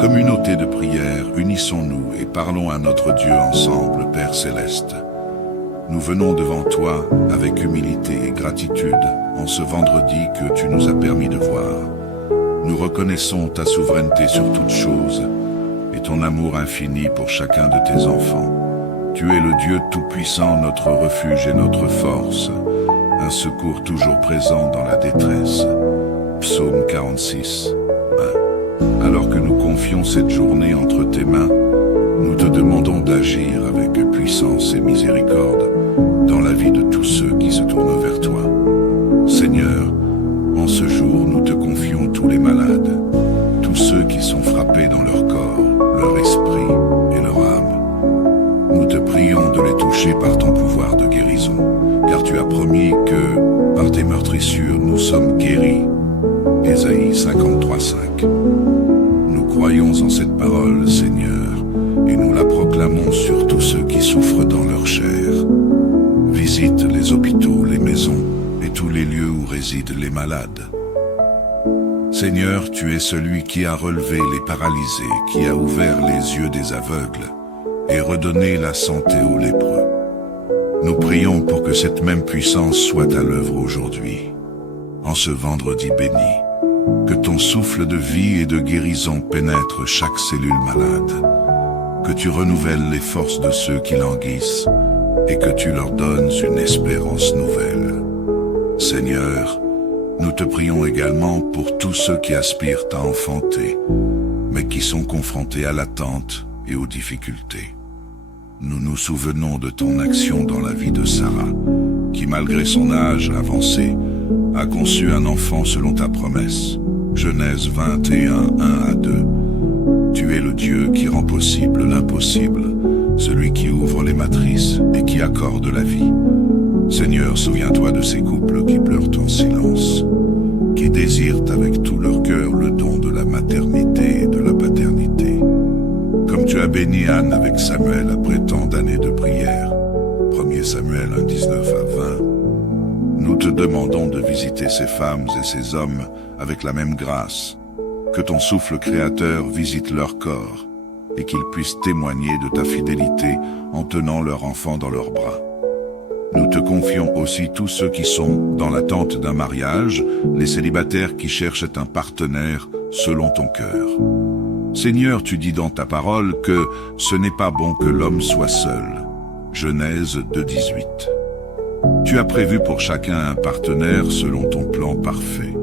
Communauté de prière, unissons-nous et parlons à notre Dieu ensemble, Père Céleste. Nous venons devant toi avec humilité et gratitude en ce vendredi que tu nous as permis de voir. Nous reconnaissons ta souveraineté sur toutes choses et ton amour infini pour chacun de tes enfants. Tu es le Dieu tout-puissant, notre refuge et notre force, un secours toujours présent dans la détresse. Psaume 46, 1. Alors que nous confions cette journée entre tes mains, nous te demandons d'agir avec puissance et miséricorde dans la vie de tous ceux qui se tournent vers toi. Seigneur, en ce jour, nous te confions tous les malades, tous ceux qui sont frappés dans leur corps, leur esprit et leur âme. Nous te prions de les toucher par ton pouvoir de guérison, car tu as promis que, par tes meurtrissures, nous sommes guéris. Ésaïe 53:5. Nous croyons en cette parole, Seigneur, et nous la proclamons sur tous ceux qui souffrent dans leur chair. Visite les hôpitaux, les maisons et tous les lieux où résident les malades. Seigneur, tu es celui qui a relevé les paralysés, qui a ouvert les yeux des aveugles et redonné la santé aux lépreux. Nous prions pour que cette même puissance soit à l'œuvre aujourd'hui, en ce vendredi béni. Que ton souffle de vie et de guérison pénètre chaque cellule malade, que tu renouvelles les forces de ceux qui languissent et que tu leur donnes une espérance nouvelle. Seigneur, nous te prions également pour tous ceux qui aspirent à enfanter, mais qui sont confrontés à l'attente et aux difficultés. Nous nous souvenons de ton action dans la vie de Sarah, qui malgré son âge avancé, a conçu un enfant selon ta promesse. Genèse 21, 1 à 2. Tu es le Dieu qui rend possible l'impossible, celui qui ouvre les matrices et qui accorde la vie. Seigneur, souviens-toi de ces couples qui pleurent en silence, qui désirent avec tout leur cœur le don de la maternité et de la paternité. Comme tu as béni Anne avec Samuel après tant d'années de prière, 1 Samuel 1, 19 à 20, nous te demandons de visiter ces femmes et ces hommes avec la même grâce, que ton souffle créateur visite leur corps et qu'ils puissent témoigner de ta fidélité en tenant leur enfant dans leurs bras. Nous te confions aussi tous ceux qui sont dans l'attente d'un mariage, les célibataires qui cherchent un partenaire selon ton cœur. Seigneur, tu dis dans ta parole que ce n'est pas bon que l'homme soit seul. Genèse 2:18. Tu as prévu pour chacun un partenaire selon ton plan parfait.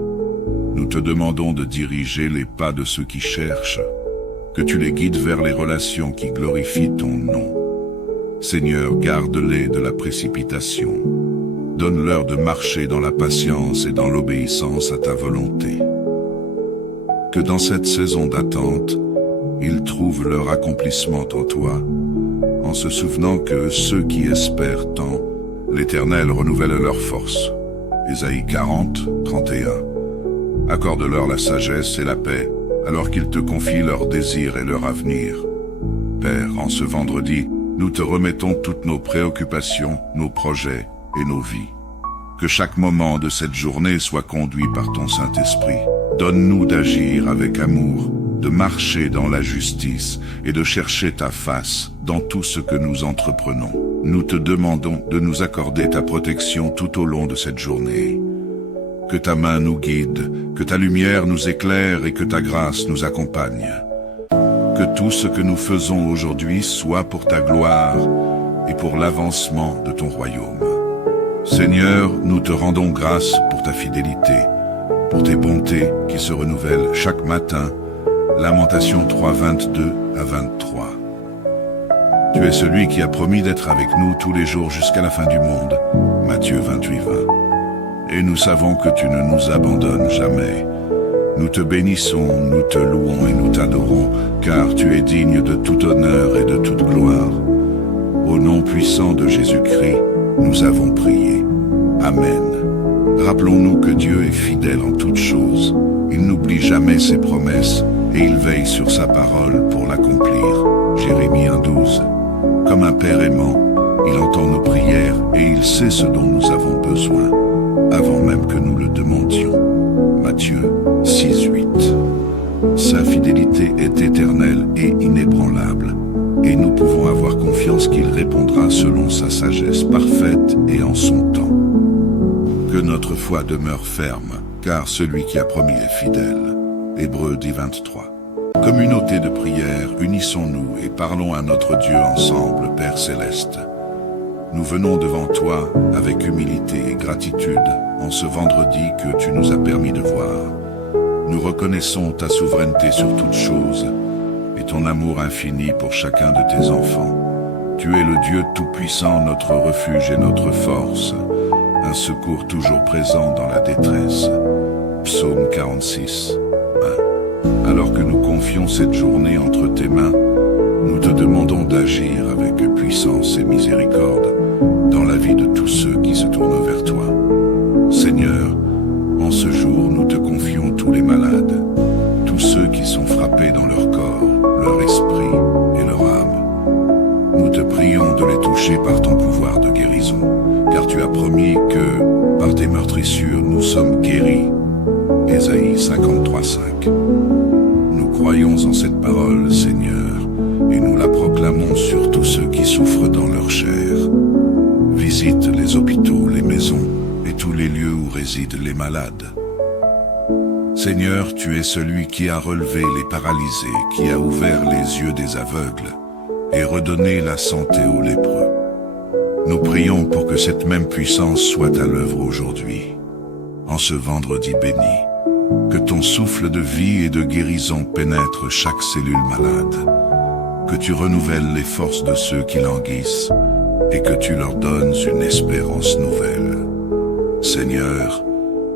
Nous te demandons de diriger les pas de ceux qui cherchent, que tu les guides vers les relations qui glorifient ton nom. Seigneur, garde-les de la précipitation. Donne-leur de marcher dans la patience et dans l'obéissance à ta volonté. Que dans cette saison d'attente, ils trouvent leur accomplissement en toi, en se souvenant que ceux qui espèrent tant, l'Éternel renouvelle leur force. Ésaïe 40, 31. Accorde-leur la sagesse et la paix, alors qu'ils te confient leurs désirs et leur avenir. Père, en ce vendredi, nous te remettons toutes nos préoccupations, nos projets et nos vies. Que chaque moment de cette journée soit conduit par ton Saint-Esprit. Donne-nous d'agir avec amour, de marcher dans la justice et de chercher ta face dans tout ce que nous entreprenons. Nous te demandons de nous accorder ta protection tout au long de cette journée. Que ta main nous guide, que ta lumière nous éclaire et que ta grâce nous accompagne. Que tout ce que nous faisons aujourd'hui soit pour ta gloire et pour l'avancement de ton royaume. Seigneur, nous te rendons grâce pour ta fidélité, pour tes bontés qui se renouvellent chaque matin. Lamentation 3, 22 à 23. Tu es celui qui a promis d'être avec nous tous les jours jusqu'à la fin du monde. Matthieu 28, 20. Et nous savons que tu ne nous abandonnes jamais. Nous te bénissons, nous te louons et nous t'adorons, car tu es digne de tout honneur et de toute gloire. Au nom puissant de Jésus-Christ, nous avons prié. Amen. Rappelons-nous que Dieu est fidèle en toutes choses. Il n'oublie jamais ses promesses et il veille sur sa parole pour l'accomplir. Jérémie 1:12. Comme un père aimant, il entend nos prières et il sait ce dont nous avons besoin, avant même que nous le demandions. Matthieu 6:8. Sa fidélité est éternelle. selon sa sagesse parfaite et en son temps. Que notre foi demeure ferme, car celui qui a promis est fidèle. Hébreux 10:23. Communauté de prière, unissons-nous et parlons à notre Dieu ensemble, Père Céleste. Nous venons devant toi avec humilité et gratitude en ce vendredi que tu nous as permis de voir. Nous reconnaissons ta souveraineté sur toutes choses et ton amour infini pour chacun de tes enfants. Tu es le Dieu tout-puissant, notre refuge et notre force, un secours toujours présent dans la détresse. Psaume 46. Alors que nous confions cette journée entre tes mains, nous te demandons d'agir avec puissance et miséricorde dans la vie de tous ceux qui se tournent vers toi. Seigneur, en ce jour, nous te confions tous les malades, tous ceux qui sont frappés dans leur corps, leur esprit et leur âme. Nous te prions de les toucher par ton pouvoir de guérison, car tu as promis que, par tes meurtrissures, nous sommes guéris. Ésaïe 53:5. Nous croyons en cette parole, Seigneur, et nous la proclamons sur tous ceux qui souffrent dans leur chair. Visite les hôpitaux, les maisons et tous les lieux où résident les malades. Seigneur, tu es celui qui a relevé les paralysés, qui a ouvert les yeux des aveugles et redonné la santé aux lépreux. Nous prions pour que cette même puissance soit à l'œuvre aujourd'hui, en ce vendredi béni. Que ton souffle de vie et de guérison pénètre chaque cellule malade, que tu renouvelles les forces de ceux qui languissent et que tu leur donnes une espérance nouvelle. Seigneur,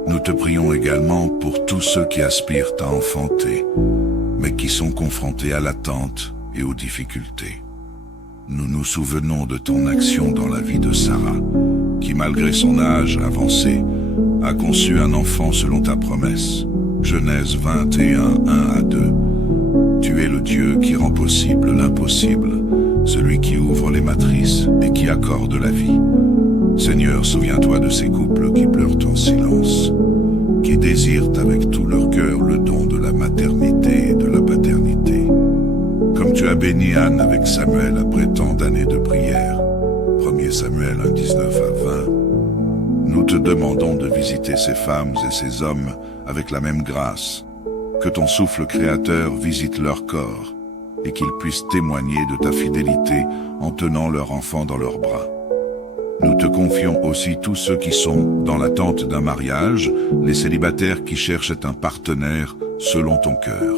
nous te prions également pour tous ceux qui aspirent à enfanter, mais qui sont confrontés à l'attente et aux difficultés. Nous nous souvenons de ton action dans la vie de Sarah, qui malgré son âge avancé, a conçu un enfant selon ta promesse. Genèse 21:1-2. Tu es le Dieu qui rend possible l'impossible, celui qui ouvre les matrices et qui accorde la vie. Seigneur, souviens-toi de ces couples qui pleurent en silence, qui désirent avec tout leur cœur le don de la maternité et de la paternité. Comme tu as béni Anne avec Samuel après tant d'années de prière, 1 Samuel 1:19-20, nous te demandons de visiter ces femmes et ces hommes avec la même grâce, que ton souffle créateur visite leur corps et qu'ils puissent témoigner de ta fidélité en tenant leur enfant dans leurs bras. Nous te confions aussi tous ceux qui sont dans l'attente d'un mariage, les célibataires qui cherchent un partenaire selon ton cœur.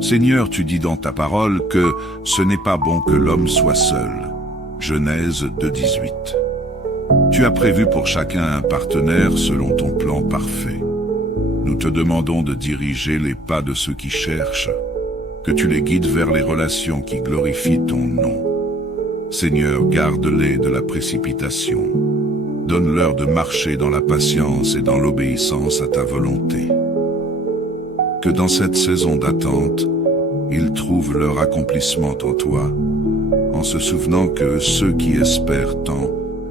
Seigneur, tu dis dans ta parole que ce n'est pas bon que l'homme soit seul. Genèse 2:18. Tu as prévu pour chacun un partenaire selon ton plan parfait. Nous te demandons de diriger les pas de ceux qui cherchent, que tu les guides vers les relations qui glorifient ton nom. Seigneur, garde-les de la précipitation. Donne-leur de marcher dans la patience et dans l'obéissance à ta volonté. Que dans cette saison d'attente, ils trouvent leur accomplissement en toi, en se souvenant que ceux qui espèrent tant,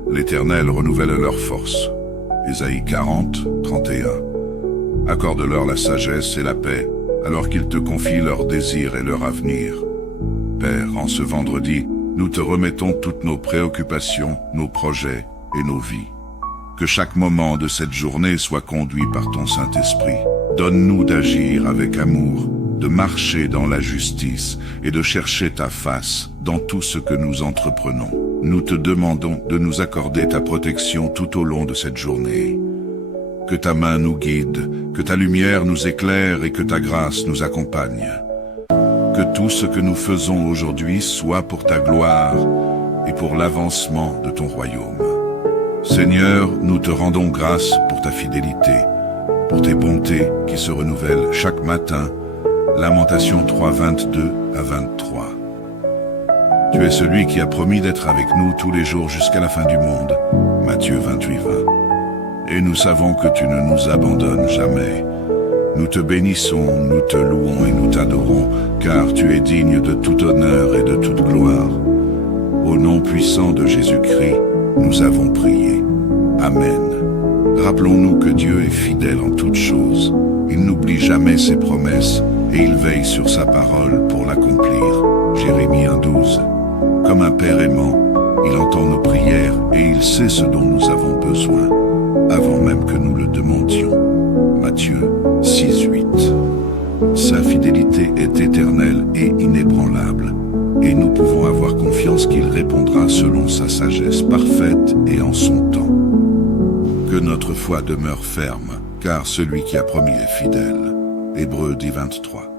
l'Éternel renouvelle leur force. Ésaïe 40:31. Accorde-leur la sagesse et la paix, alors qu'ils te confient leurs désirs et leur avenir. Père, en ce vendredi, nous te remettons toutes nos préoccupations, nos projets et nos vies. Que chaque moment de cette journée soit conduit par ton Saint-Esprit. Donne-nous d'agir avec amour, de marcher dans la justice et de chercher ta face dans tout ce que nous entreprenons. Nous te demandons de nous accorder ta protection tout au long de cette journée. Que ta main nous guide, que ta lumière nous éclaire et que ta grâce nous accompagne. Que tout ce que nous faisons aujourd'hui soit pour ta gloire et pour l'avancement de ton royaume. Seigneur, nous te rendons grâce pour ta fidélité, pour tes bontés qui se renouvellent chaque matin. Lamentations 3:22-23. Tu es celui qui a promis d'être avec nous tous les jours jusqu'à la fin du monde. Matthieu 28:20. Et nous savons que tu ne nous abandonnes jamais. Nous te bénissons, nous te louons et nous t'adorons, car tu es digne de tout honneur et de toute gloire. Au nom puissant de Jésus-Christ, nous avons prié. Amen. Rappelons-nous que Dieu est fidèle en toutes choses. Il n'oublie jamais ses promesses et il veille sur sa parole pour l'accomplir. Jérémie 1:12. Comme un père aimant, il entend nos prières. et il sait ce dont nous avons besoin, avant même que nous le demandions. Matthieu 6:8. Sa fidélité est éternelle et inébranlable, et nous pouvons avoir confiance qu'il répondra selon sa sagesse parfaite et en son temps. Que notre foi demeure ferme, car celui qui a promis est fidèle. Hébreux 10:23.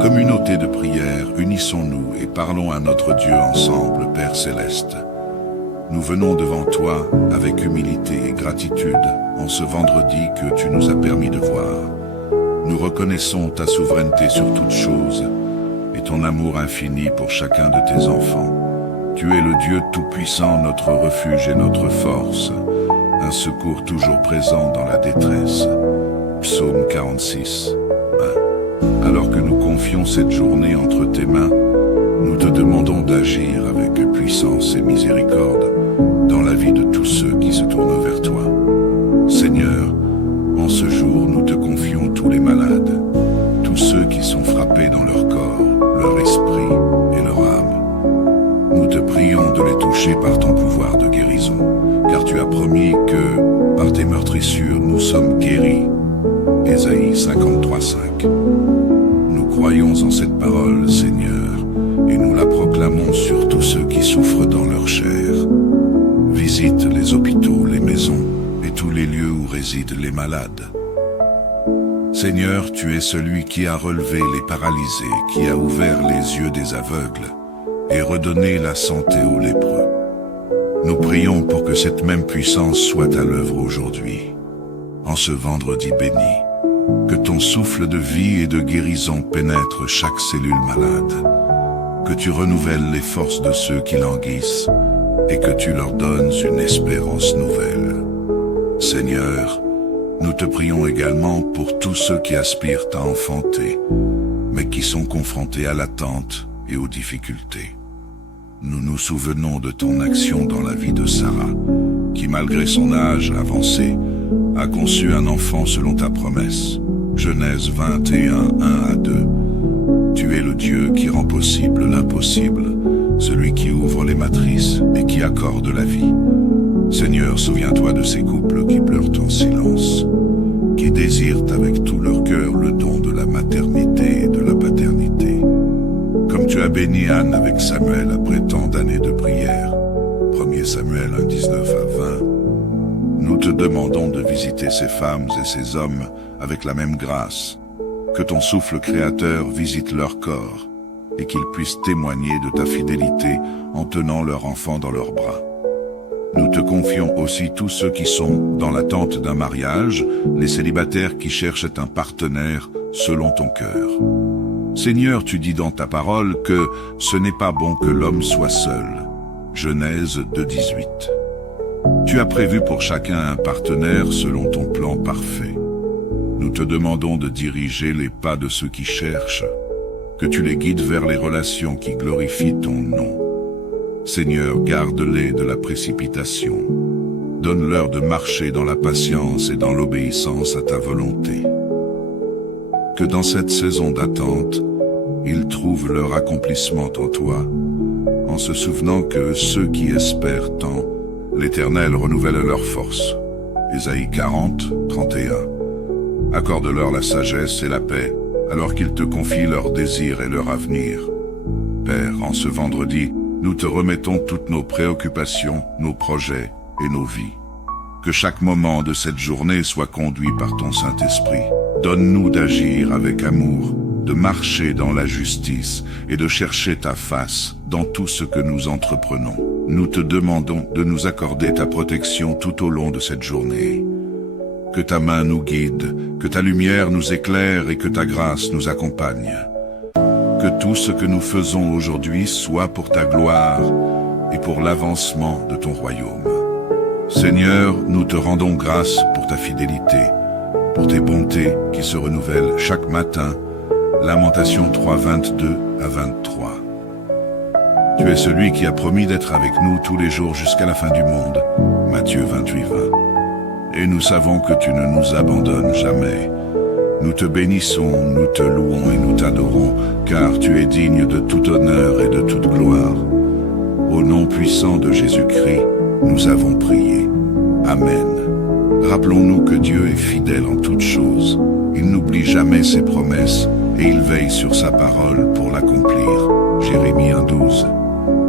Communauté de prière, unissons-nous et parlons à notre Dieu ensemble, Père Céleste. Nous venons devant toi avec humilité et gratitude en ce vendredi que tu nous as permis de voir. Nous reconnaissons ta souveraineté sur toutes choses et ton amour infini pour chacun de tes enfants. Tu es le Dieu tout-puissant, notre refuge et notre force, un secours toujours présent dans la détresse. Psaume 46, 1. Alors que nous confions cette journée entre tes mains, nous te demandons d'agir avec puissance et miséricorde dans la vie de tous ceux qui se tournent vers toi. Seigneur, en ce jour, nous te confions tous les malades, tous ceux qui sont frappés dans leur corps, leur esprit et leur âme. Nous te prions de les toucher par ton pouvoir de guérison, car tu as promis que, par tes meurtrissures, nous sommes guéris. Ésaïe 53:5. Nous croyons en cette parole, Seigneur, et nous la proclamons sur tous ceux qui souffrent dans leur chair. Visite les hôpitaux, les maisons et tous les lieux où résident les malades. Seigneur, tu es celui qui a relevé les paralysés, qui a ouvert les yeux des aveugles et redonné la santé aux lépreux. Nous prions pour que cette même puissance soit à l'œuvre aujourd'hui, en ce vendredi béni. Que ton souffle de vie et de guérison pénètre chaque cellule malade. Que tu renouvelles les forces de ceux qui languissent et que tu leur donnes une espérance nouvelle. Seigneur, nous te prions également pour tous ceux qui aspirent à enfanter, mais qui sont confrontés à l'attente et aux difficultés. Nous nous souvenons de ton action dans la vie de Sarah, qui malgré son âge avancé, a conçu un enfant selon ta promesse. Genèse 21, 1-2. Tu es le Dieu qui rend possible l'impossible, celui qui ouvre les matrices et qui accorde la vie. Seigneur, souviens-toi de ces couples qui pleurent en silence, qui désirent avec tout leur cœur le don de la maternité et de la paternité. Comme tu as béni Anne avec Samuel après tant d'années de prière, 1 Samuel 1:19-20, nous te demandons de visiter ces femmes et ces hommes avec la même grâce, que ton souffle créateur visite leur corps et qu'ils puissent témoigner de ta fidélité en tenant leur enfant dans leurs bras. Nous te confions aussi tous ceux qui sont dans l'attente d'un mariage, les célibataires qui cherchent un partenaire selon ton cœur. Seigneur, tu dis dans ta parole que ce n'est pas bon que l'homme soit seul. Genèse 2:18. Tu as prévu pour chacun un partenaire selon ton plan parfait. Nous te demandons de diriger les pas de ceux qui cherchent, que tu les guides vers les relations qui glorifient ton nom. Seigneur, garde-les de la précipitation. Donne-leur de marcher dans la patience et dans l'obéissance à ta volonté. Que dans cette saison d'attente, ils trouvent leur accomplissement en toi, en se souvenant que ceux qui espèrent tant, l'Éternel renouvelle leur force. Ésaïe 40, 31. Accorde-leur la sagesse et la paix, alors qu'ils te confient leurs désirs et leur avenir. Père, en ce vendredi, nous te remettons toutes nos préoccupations, nos projets et nos vies. Que chaque moment de cette journée soit conduit par ton Saint-Esprit. Donne-nous d'agir avec amour, de marcher dans la justice et de chercher ta face dans tout ce que nous entreprenons. Nous te demandons de nous accorder ta protection tout au long de cette journée. Que ta main nous guide, que ta lumière nous éclaire et que ta grâce nous accompagne. Que tout ce que nous faisons aujourd'hui soit pour ta gloire et pour l'avancement de ton royaume. Seigneur, nous te rendons grâce pour ta fidélité, pour tes bontés qui se renouvellent chaque matin. Lamentation 3, 22-23. Tu es celui qui a promis d'être avec nous tous les jours jusqu'à la fin du monde. Matthieu 28, 20. Et nous savons que tu ne nous abandonnes jamais. Nous te bénissons, nous te louons et nous t'adorons, car tu es digne de tout honneur et de toute gloire. Au nom puissant de Jésus-Christ, Nous avons prié. Amen. Rappelons-nous que Dieu est fidèle en toutes choses. Il n'oublie jamais ses promesses et il veille sur sa parole pour l'accomplir. Jérémie 1,12.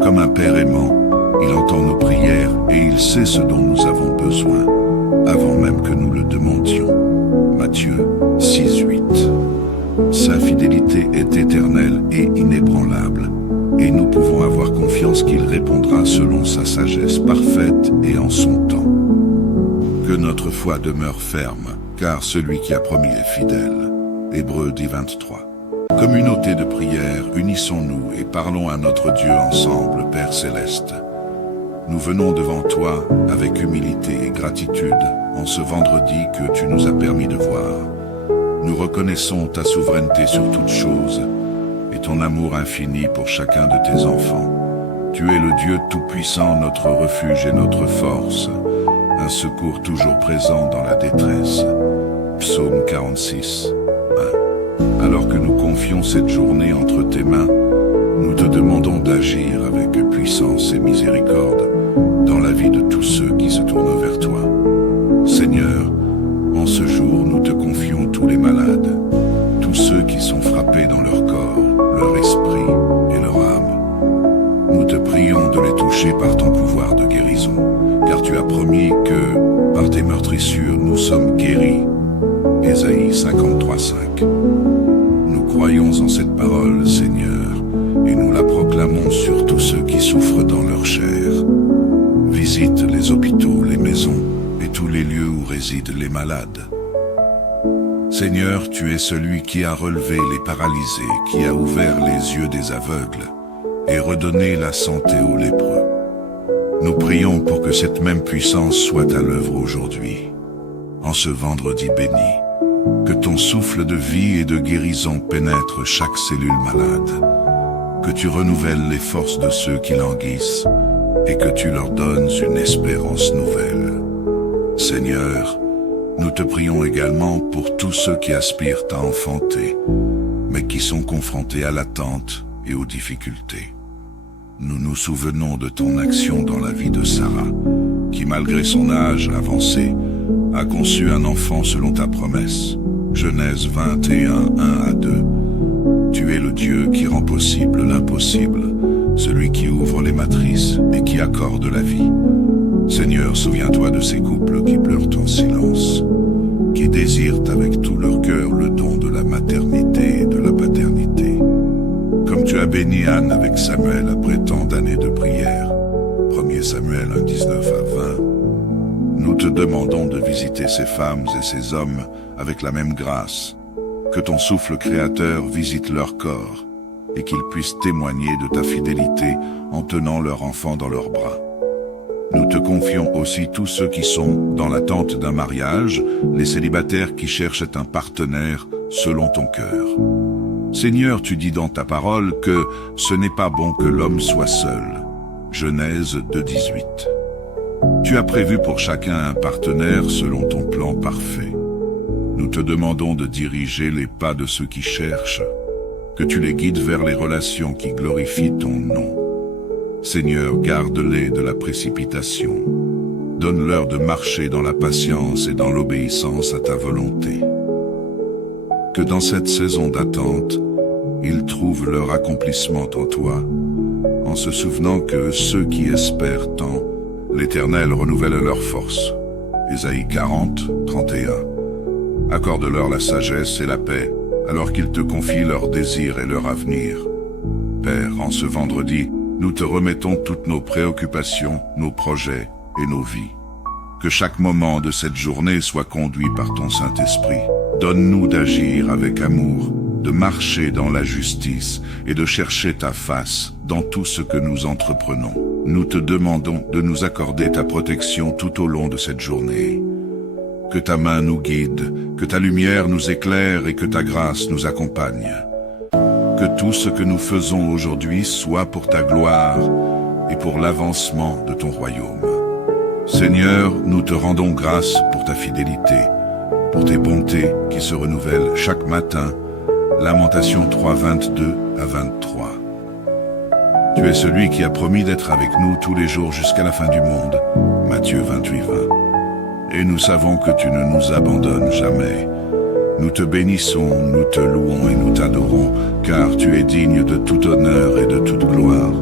Comme un père aimant, il entend nos prières et il sait ce dont nous avons besoin, avant même que nous le demandions. Matthieu 6,8. Sa fidélité est éternelle et inébranlable, et nous pouvons avoir confiance qu'il répondra selon sa sagesse parfaite et en son temps. Que notre foi demeure ferme, car celui qui a promis est fidèle. Hébreux 10,23. Communauté de prière, unissons-nous et parlons à notre Dieu ensemble, Père Céleste. Nous venons devant toi avec humilité et gratitude en ce vendredi que tu nous as permis de voir. Nous reconnaissons ta souveraineté sur toutes choses et ton amour infini pour chacun de tes enfants. Tu es le Dieu tout-puissant, notre refuge et notre force, un secours toujours présent dans la détresse. Psaume 46, 1. Alors que nous confions cette journée entre tes mains, nous te demandons d'agir avec puissance et miséricorde dans la vie de tous ceux qui se tournent vers toi. Seigneur, en ce jour, nous te confions tous les malades, tous ceux qui sont frappés dans leur corps, leur esprit et leur âme. Nous te prions de les toucher par ton pouvoir de guérison, car tu as promis que, par tes meurtrissures, nous sommes guéris. Ésaïe 53,5. Nous croyons en cette parole, Seigneur, et nous la proclamons sur tous ceux qui souffrent dans leur chair. Visite les hôpitaux, les maisons et tous les lieux où résident les malades. Seigneur, tu es celui qui a relevé les paralysés, qui a ouvert les yeux des aveugles et redonné la santé aux lépreux. Nous prions pour que cette même puissance soit à l'œuvre aujourd'hui, en ce vendredi béni. Que ton souffle de vie et de guérison pénètre chaque cellule malade. Que tu renouvelles les forces de ceux qui languissent et que tu leur donnes une espérance nouvelle. Seigneur, nous te prions également pour tous ceux qui aspirent à enfanter, mais qui sont confrontés à l'attente et aux difficultés. Nous nous souvenons de ton action dans la vie de Sarah, qui malgré son âge avancé, a conçu un enfant selon ta promesse. Genèse 21, 1 à 2. Tu es le Dieu qui rend possible l'impossible, celui qui ouvre les matrices et qui accorde la vie. Seigneur, souviens-toi de ces couples qui pleurent en silence, qui désirent avec tout leur cœur le don de la maternité et de la paternité. Comme tu as béni Anne avec Samuel après tant d'années de prière, 1 Samuel 1, 19 à 20, nous te demandons de visiter ces femmes et ces hommes avec la même grâce, que ton souffle créateur visite leur corps et qu'ils puissent témoigner de ta fidélité en tenant leur enfant dans leurs bras. Nous te confions aussi tous ceux qui sont dans l'attente d'un mariage, les célibataires qui cherchent un partenaire selon ton cœur. Seigneur, tu dis dans ta parole que ce n'est pas bon que l'homme soit seul. Genèse 2,18. Tu as prévu pour chacun un partenaire selon ton plan parfait. Nous te demandons de diriger les pas de ceux qui cherchent, que tu les guides vers les relations qui glorifient ton nom. Seigneur, garde-les de la précipitation. Donne-leur de marcher dans la patience et dans l'obéissance à ta volonté. Que dans cette saison d'attente, ils trouvent leur accomplissement en toi, en se souvenant que ceux qui espèrent tant, l'Éternel renouvelle leur force. Ésaïe 40, 31. Accorde-leur la sagesse et la paix, alors qu'ils te confient leurs désirs et leur avenir. Père, en ce vendredi, nous te remettons toutes nos préoccupations, nos projets et nos vies. Que chaque moment de cette journée soit conduit par ton Saint-Esprit. Donne-nous d'agir avec amour, de marcher dans la justice et de chercher ta face dans tout ce que nous entreprenons. Nous te demandons de nous accorder ta protection tout au long de cette journée. Que ta main nous guide, que ta lumière nous éclaire et que ta grâce nous accompagne. Que tout ce que nous faisons aujourd'hui soit pour ta gloire et pour l'avancement de ton royaume. Seigneur, nous te rendons grâce pour ta fidélité, pour tes bontés qui se renouvellent chaque matin. Lamentation 3, 22 à 23. Tu es celui qui a promis d'être avec nous tous les jours jusqu'à la fin du monde. Matthieu 28:20. Et nous savons que tu ne nous abandonnes jamais. Nous te bénissons, nous te louons et nous t'adorons, car tu es digne de tout honneur et de toute gloire.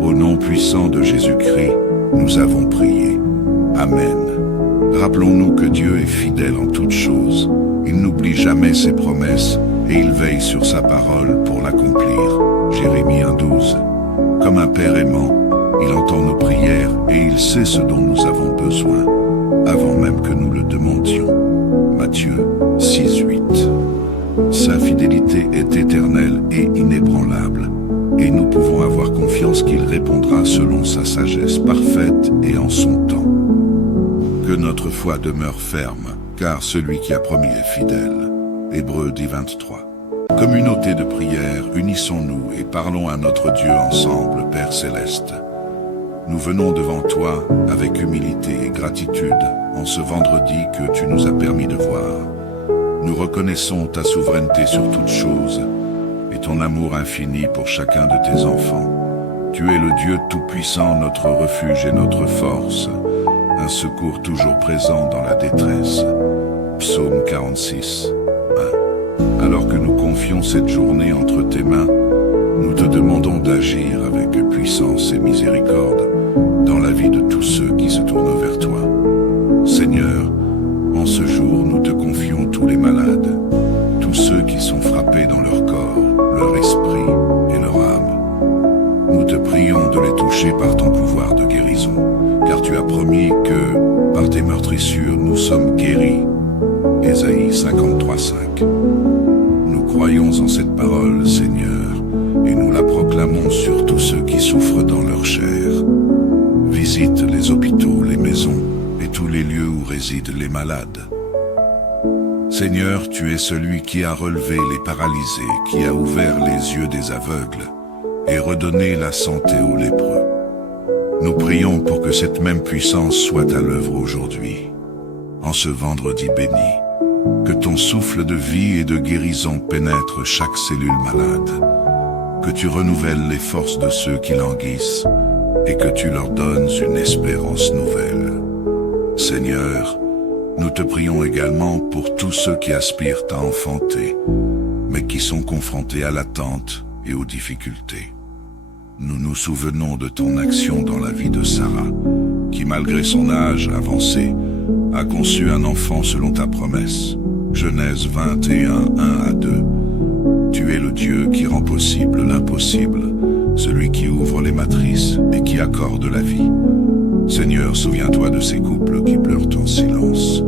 Au nom puissant de Jésus-Christ, nous avons prié. Amen. Rappelons-nous que Dieu est fidèle en toutes choses. Il n'oublie jamais ses promesses et il veille sur sa parole pour l'accomplir. Jérémie 1:12. Comme un père aimant, il entend nos prières et il sait ce dont nous avons besoin, avant même que nous le demandions. Matthieu 6:8. Sa fidélité est éternelle et inébranlable, et nous pouvons avoir confiance qu'il répondra selon sa sagesse parfaite et en son temps. Que notre foi demeure ferme, car celui qui a promis est fidèle. Hébreux 10:23. Communauté de prière, unissons-nous et parlons à notre Dieu ensemble, Père Céleste. Nous venons devant toi avec humilité et gratitude en ce vendredi que tu nous as permis de voir. Nous reconnaissons ta souveraineté sur toutes choses et ton amour infini pour chacun de tes enfants. Tu es le Dieu tout-puissant, notre refuge et notre force, un secours toujours présent dans la détresse. Psaume 46:1. Alors que nous confions cette journée entre tes mains, nous te demandons d'agir avec puissance et miséricorde dans la vie de tous ceux qui se tournent vers toi. Seigneur, en ce jour, nous te confions tous les malades, tous ceux qui sont frappés dans leur corps, leur esprit et leur âme. Nous te prions de les toucher par ton pouvoir de guérison, car tu as promis que, par tes meurtrissures, nous sommes guéris. Ésaïe 53:5. Nous croyons en cette parole, Seigneur, et nous la proclamons sur tous ceux qui souffrent dans leur chair. Visite les hôpitaux, les maisons et tous les lieux où résident les malades. Seigneur, tu es celui qui a relevé les paralysés, qui a ouvert les yeux des aveugles et redonné la santé aux lépreux. Nous prions pour que cette même puissance soit à l'œuvre aujourd'hui, en ce vendredi béni. Que ton souffle de vie et de guérison pénètre chaque cellule malade, que tu renouvelles les forces de ceux qui languissent et que tu leur donnes une espérance nouvelle. Seigneur, nous te prions également pour tous ceux qui aspirent à enfanter, mais qui sont confrontés à l'attente et aux difficultés. Nous nous souvenons de ton action dans la vie de Sarah, qui malgré son âge avancé, a conçu un enfant selon ta promesse. Genèse 21:1-2. Tu es le Dieu qui rend possible l'impossible, celui qui ouvre les matrices et qui accorde la vie. Seigneur, souviens-toi de ces couples qui pleurent en silence,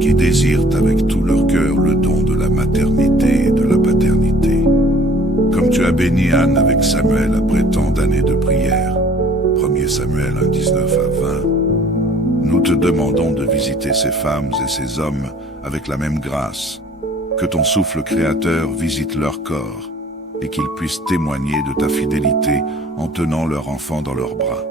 qui désirent avec tout leur cœur le don de la maternité et de la paternité. Comme tu as béni Anne avec Samuel après tant d'années de prière, 1 Samuel 1:19-20, nous te demandons de visiter ces femmes et ces hommes avec la même grâce, que ton souffle créateur visite leur corps et qu'ils puissent témoigner de ta fidélité en tenant leur enfant dans leurs bras.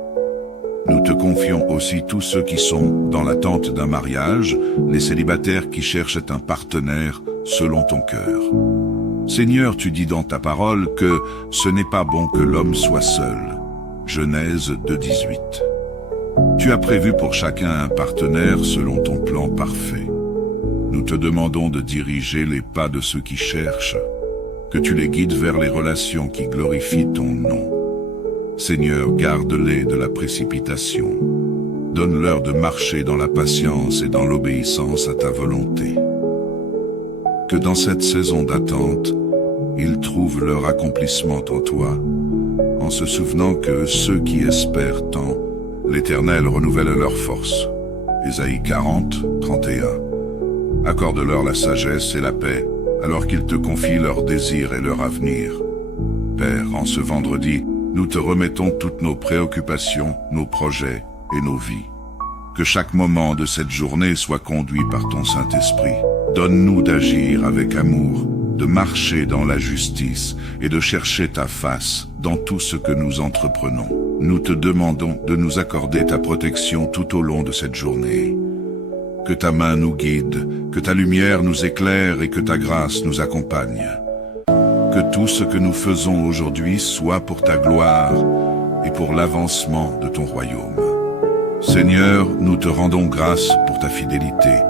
Nous te confions aussi tous ceux qui sont dans l'attente d'un mariage, les célibataires qui cherchent un partenaire selon ton cœur. Seigneur, tu dis dans ta parole que ce n'est pas bon que l'homme soit seul. Genèse 2:18. Tu as prévu pour chacun un partenaire selon ton plan parfait. Nous te demandons de diriger les pas de ceux qui cherchent, que tu les guides vers les relations qui glorifient ton nom. Seigneur, garde-les de la précipitation. Donne-leur de marcher dans la patience et dans l'obéissance à ta volonté. Que dans cette saison d'attente, ils trouvent leur accomplissement en toi, en se souvenant que ceux qui espèrent tant, l'Éternel renouvelle leur force. Ésaïe 40:31. Accorde-leur la sagesse et la paix, alors qu'ils te confient leurs désirs et leur avenir. Père, en ce vendredi, nous te remettons toutes nos préoccupations, nos projets et nos vies. Que chaque moment de cette journée soit conduit par ton Saint-Esprit. Donne-nous d'agir avec amour, de marcher dans la justice et de chercher ta face dans tout ce que nous entreprenons. Nous te demandons de nous accorder ta protection tout au long de cette journée. Que ta main nous guide, que ta lumière nous éclaire et que ta grâce nous accompagne. Que tout ce que nous faisons aujourd'hui soit pour ta gloire et pour l'avancement de ton royaume. Seigneur, nous te rendons grâce pour ta fidélité,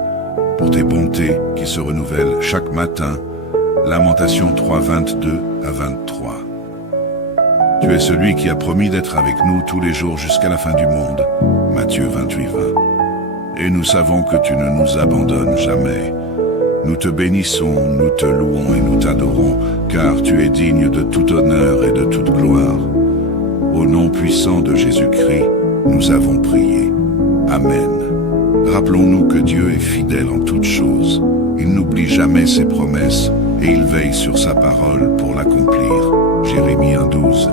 pour tes bontés qui se renouvellent chaque matin. Lamentation 3, 22 à 23. Tu es celui qui a promis d'être avec nous tous les jours jusqu'à la fin du monde. Matthieu 28, 20. Et nous savons que tu ne nous abandonnes jamais. Nous te bénissons, nous te louons et nous t'adorons, car tu es digne de tout honneur et de toute gloire. Au nom puissant de Jésus-Christ, nous avons prié. Amen. Rappelons-nous que Dieu est fidèle en toutes choses. Il n'oublie jamais ses promesses et il veille sur sa parole pour l'accomplir. Jérémie 1,12.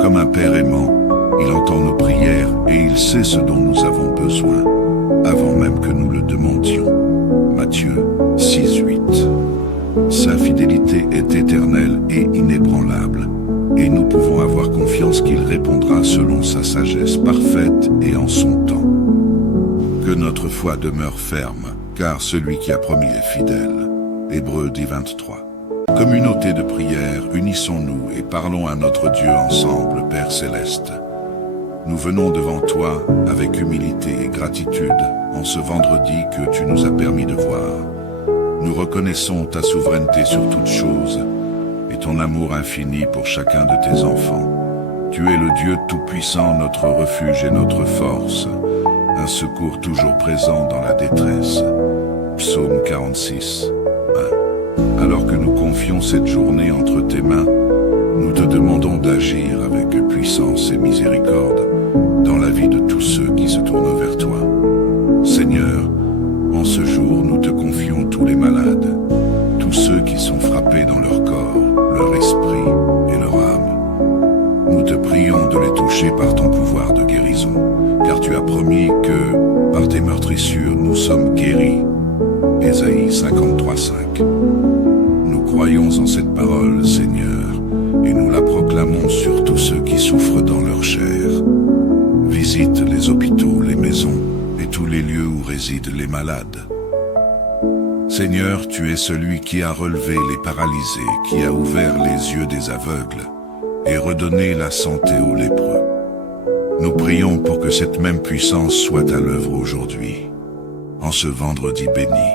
Comme un père aimant, il entend nos prières et il sait ce dont nous avons besoin, avant même que nous le demandions. Matthieu 6,8. Sa fidélité est éternelle et inébranlable, et nous pouvons avoir confiance qu'il répondra selon sa sagesse parfaite et en son temps. Que notre foi demeure ferme, car celui qui a promis est fidèle. Hébreux 10, 23. Communauté de prière, unissons-nous et parlons à notre Dieu ensemble, Père Céleste. Nous venons devant toi avec humilité et gratitude en ce vendredi que tu nous as permis de voir. Nous reconnaissons ta souveraineté sur toutes choses et ton amour infini pour chacun de tes enfants. Tu es le Dieu tout-puissant, notre refuge et notre force, un secours toujours présent dans la détresse. Psaume 46, 1. Alors que nous confions cette journée entre tes mains, nous te demandons d'agir avec puissance et miséricorde dans la vie de tous ceux qui se tournent vers toi. Seigneur, en ce jour, nous te confions tous les malades, tous ceux qui sont frappés dans leur corps, leur esprit et leur âme. Nous te prions de les toucher par ton pouvoir de guérison, car tu as promis que, par tes meurtrissures, nous sommes guéris. Ésaïe 53, 5. Nous croyons en cette parole, Seigneur, et nous la proclamons sur tous ceux qui souffrent dans leur chair. Visite les hôpitaux, les maisons et tous les lieux où résident les malades. Seigneur, tu es celui qui a relevé les paralysés, qui a ouvert les yeux des aveugles et redonné la santé aux lépreux. Nous prions pour que cette même puissance soit à l'œuvre aujourd'hui, en ce vendredi béni.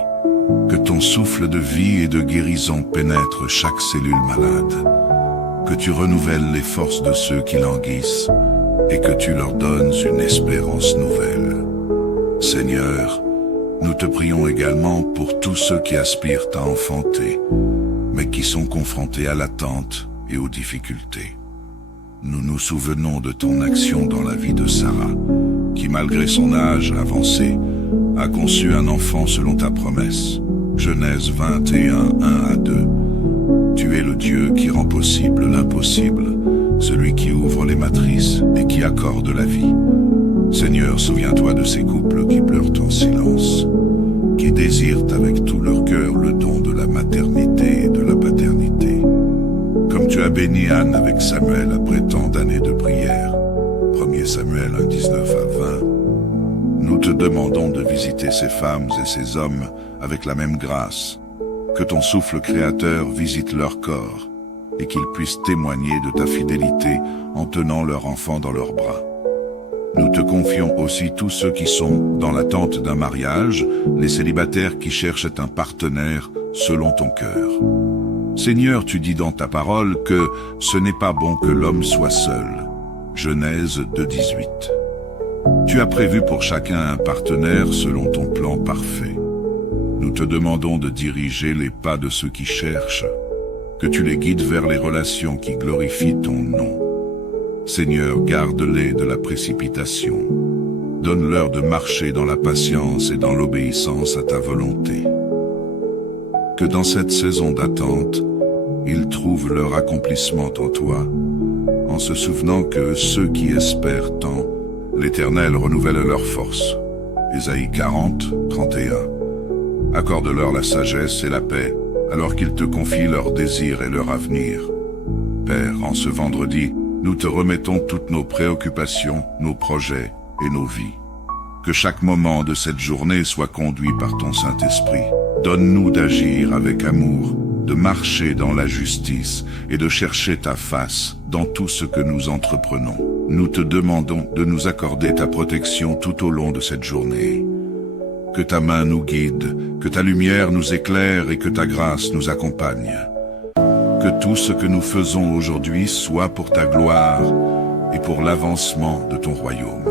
Que ton souffle de vie et de guérison pénètre chaque cellule malade. Que tu renouvelles les forces de ceux qui languissent et que tu leur donnes une espérance nouvelle. Seigneur, nous te prions également pour tous ceux qui aspirent à enfanter, mais qui sont confrontés à l'attente et aux difficultés. Nous nous souvenons de ton action dans la vie de Sarah, qui malgré son âge avancé, a conçu un enfant selon ta promesse. Genèse 21, 1 à 2. Tu es le Dieu qui rend possible l'impossible, celui qui ouvre les matrices et qui accorde la vie. Seigneur, souviens-toi de ces couples qui pleurent en silence, qui désirent avec tout leur cœur le don de la maternité et de la paternité. Comme tu as béni Anne avec Samuel après tant d'années de prière, 1 Samuel 1, 19 à 20, nous te demandons de visiter ces femmes et ces hommes avec la même grâce, que ton souffle créateur visite leur corps et qu'ils puissent témoigner de ta fidélité en tenant leur enfant dans leurs bras. Nous te confions aussi tous ceux qui sont dans l'attente d'un mariage, les célibataires qui cherchent un partenaire selon ton cœur. Seigneur, tu dis dans ta parole que ce n'est pas bon que l'homme soit seul. Genèse 2, 18. Tu as prévu pour chacun un partenaire selon ton plan parfait. Nous te demandons de diriger les pas de ceux qui cherchent, que tu les guides vers les relations qui glorifient ton nom. Seigneur, garde-les de la précipitation. Donne-leur de marcher dans la patience et dans l'obéissance à ta volonté. Que dans cette saison d'attente, ils trouvent leur accomplissement en toi, en se souvenant que ceux qui espèrent tant, l'Éternel renouvelle leur force. Ésaïe 40, 31. Accorde-leur la sagesse et la paix, alors qu'ils te confient leurs désirs et leur avenir. Père, en ce vendredi, nous te remettons toutes nos préoccupations, nos projets et nos vies. Que chaque moment de cette journée soit conduit par ton Saint-Esprit. Donne-nous d'agir avec amour, de marcher dans la justice et de chercher ta face dans tout ce que nous entreprenons. nous te demandons de nous accorder ta protection tout au long de cette journée. Que ta main nous guide, que ta lumière nous éclaire et que ta grâce nous accompagne. Que tout ce que nous faisons aujourd'hui soit pour ta gloire et pour l'avancement de ton royaume.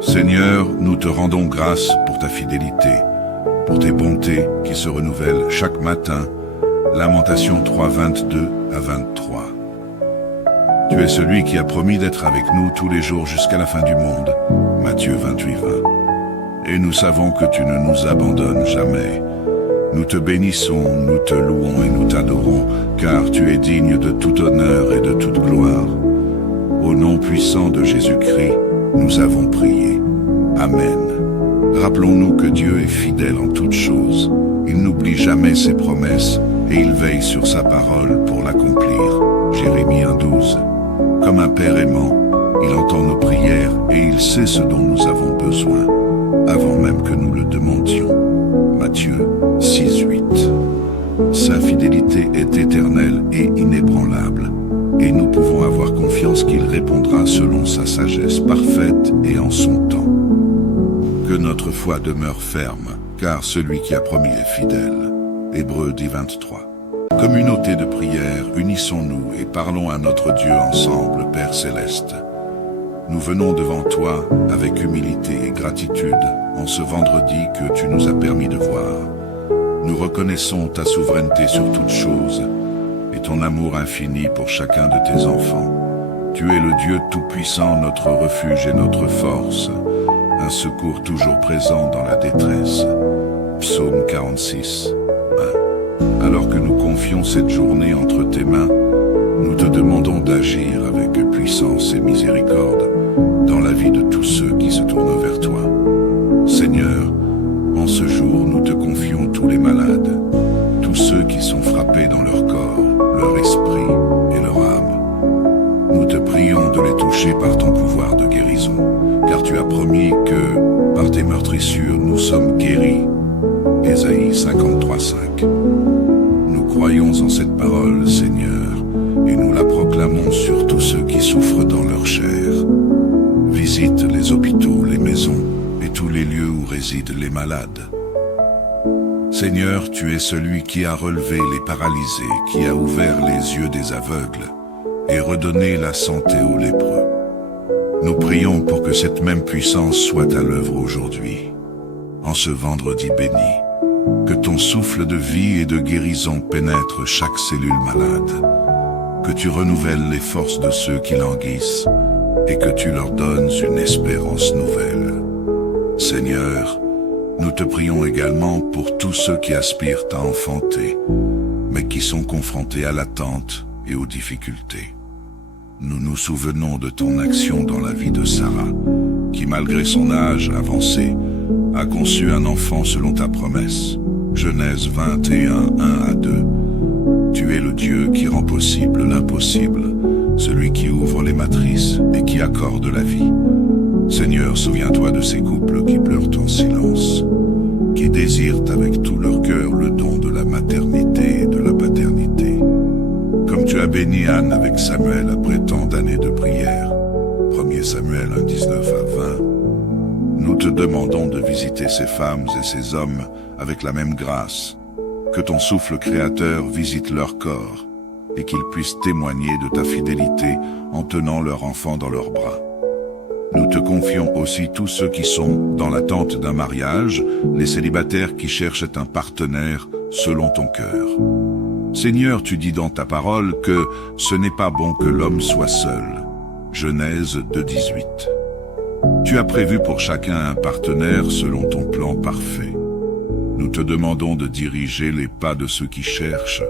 Seigneur, nous te rendons grâce pour ta fidélité, pour tes bontés qui se renouvellent chaque matin. Lamentation 3, 22 à 23. Tu es celui qui a promis d'être avec nous tous les jours jusqu'à la fin du monde. Matthieu 28, 20. Et nous savons que tu ne nous abandonnes jamais. Nous te bénissons, nous te louons et nous t'adorons, car tu es digne de tout honneur et de toute gloire. Au nom puissant de Jésus-Christ, nous avons prié. Amen. Rappelons-nous que Dieu est fidèle en toutes choses. Il n'oublie jamais ses promesses et il veille sur sa parole pour l'accomplir. Jérémie 1,12. Comme un père aimant, il entend nos prières et il sait ce dont nous avons besoin, avant même que nous le demandions. Matthieu 6,8. Sa fidélité est éternelle et inébranlable, et nous pouvons avoir confiance qu'il répondra selon sa sagesse parfaite et en son temps. Que notre foi demeure ferme, car celui qui a promis est fidèle. Hébreux 10,23. Communauté de prière, unissons-nous et parlons à notre Dieu ensemble, Père Céleste. Nous venons devant toi avec humilité et gratitude en ce vendredi que tu nous as permis de voir. Nous reconnaissons ta souveraineté sur toutes choses et ton amour infini pour chacun de tes enfants. Tu es le Dieu tout-puissant, notre refuge et notre force, un secours toujours présent dans la détresse. Psaume 46, 1. Alors que nous confions cette journée entre tes mains, nous te demandons d'agir avec puissance et miséricorde dans la vie de tous ceux qui se tournent vers toi. Seigneur, en ce jour, nous te confions tous les malades, tous ceux qui sont frappés dans leur corps, leur esprit et leur âme. Nous te prions de les toucher par ton pouvoir de guérison, car tu as promis que, par tes meurtrissures, nous sommes guéris. Ésaïe 53, 5. Nous croyons en cette parole, Seigneur, et nous la proclamons sur tous ceux qui souffrent dans leur chair. Visite les hôpitaux, les maisons et tous les lieux où résident les malades. Seigneur, tu es celui qui a relevé les paralysés, qui a ouvert les yeux des aveugles et redonné la santé aux lépreux. Nous prions pour que cette même puissance soit à l'œuvre aujourd'hui, en ce vendredi béni. Que ton souffle de vie et de guérison pénètre chaque cellule malade. Que tu renouvelles les forces de ceux qui languissent et que tu leur donnes une espérance nouvelle. Seigneur, nous te prions également pour tous ceux qui aspirent à enfanter, mais qui sont confrontés à l'attente et aux difficultés. Nous nous souvenons de ton action dans la vie de Sarah, qui malgré son âge avancé, a conçu un enfant selon ta promesse. Genèse 21, 1 à 2. Tu es le Dieu qui rend possible l'impossible, celui qui ouvre les matrices et qui accorde la vie. Seigneur, souviens-toi de ces couples qui pleurent en silence, qui désirent avec tout leur cœur le don de la maternité et de la paternité. Comme tu as béni Anne avec Samuel après tant d'années de prière, 1 Samuel 1, 19 à 20, nous te demandons de visiter ces femmes et ces hommes avec la même grâce. Que ton souffle créateur visite leur corps et qu'ils puissent témoigner de ta fidélité en tenant leur enfant dans leurs bras. Nous te confions aussi tous ceux qui sont dans l'attente d'un mariage, les célibataires qui cherchent un partenaire selon ton cœur. Seigneur, tu dis dans ta parole que ce n'est pas bon que l'homme soit seul. Genèse 2, 18. Tu as prévu pour chacun un partenaire selon ton plan parfait. Nous te demandons de diriger les pas de ceux qui cherchent,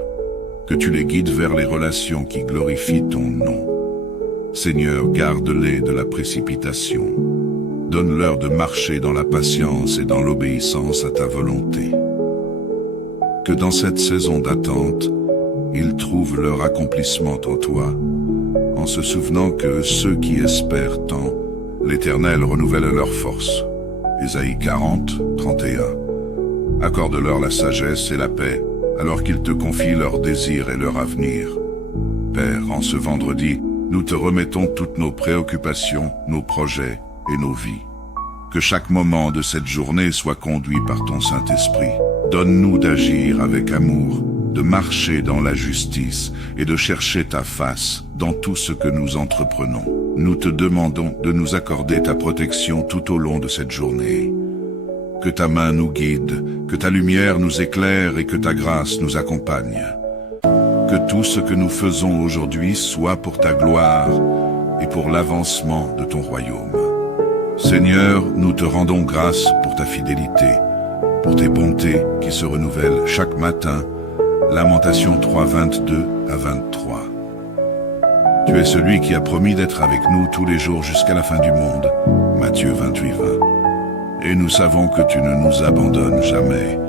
que tu les guides vers les relations qui glorifient ton nom. Seigneur, garde-les de la précipitation. Donne-leur de marcher dans la patience et dans l'obéissance à ta volonté. Que dans cette saison d'attente, ils trouvent leur accomplissement en toi, en se souvenant que ceux qui espèrent tant, l'Éternel renouvelle leur force. Ésaïe 40, 31. Accorde-leur la sagesse et la paix, alors qu'ils te confient leurs désirs et leur avenir. Père, en ce vendredi, Nous te remettons toutes nos préoccupations, nos projets et nos vies. Que chaque moment de cette journée soit conduit par ton Saint-Esprit. Donne-nous d'agir avec amour, de marcher dans la justice et de chercher ta face dans tout ce que nous entreprenons. Nous te demandons de nous accorder ta protection tout au long de cette journée. Que ta main nous guide, que ta lumière nous éclaire et que ta grâce nous accompagne. Que tout ce que nous faisons aujourd'hui soit pour ta gloire et pour l'avancement de ton royaume. Seigneur, nous te rendons grâce pour ta fidélité, pour tes bontés qui se renouvellent chaque matin. Lamentation 3, 22 à 23. Tu es celui qui a promis d'être avec nous tous les jours jusqu'à la fin du monde. Matthieu 28, 20. Et nous savons que tu ne nous abandonnes jamais.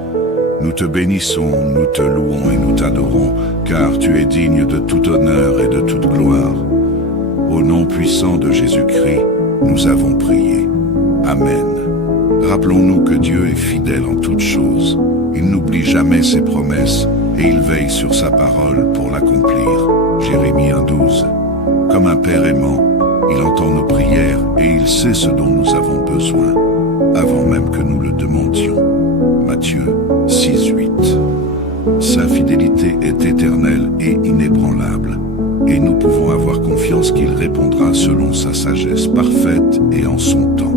Nous te bénissons, nous te louons et nous t'adorons, car tu es digne de tout honneur et de toute gloire. Au nom puissant de Jésus-Christ, nous avons prié. Amen. Rappelons-nous que Dieu est fidèle en toutes choses. Il n'oublie jamais ses promesses et il veille sur sa parole pour l'accomplir. Jérémie 1,12. Comme un père aimant, il entend nos prières et il sait ce dont nous avons besoin, avant même que nous le demandions. Matthieu 6,8. Sa fidélité est éternelle et inébranlable, et nous pouvons avoir confiance qu'il répondra selon sa sagesse parfaite et en son temps.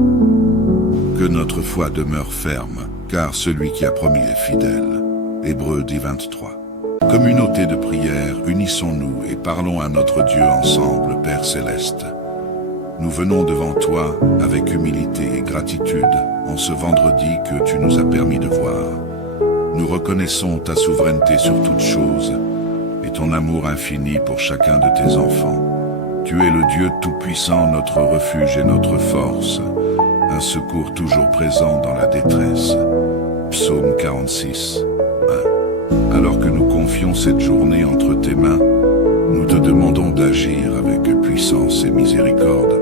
Que notre foi demeure ferme, car celui qui a promis est fidèle. Hébreux 10,23. Communauté de prière, unissons-nous et parlons à notre Dieu ensemble, Père Céleste. Nous venons devant toi avec humilité et gratitude en ce vendredi que tu nous as permis de voir. Nous reconnaissons ta souveraineté sur toutes choses et ton amour infini pour chacun de tes enfants. Tu es le Dieu tout-puissant, notre refuge et notre force, un secours toujours présent dans la détresse. Psaume 46, 1. Alors que nous confions cette journée entre tes mains, nous te demandons d'agir avec puissance et miséricorde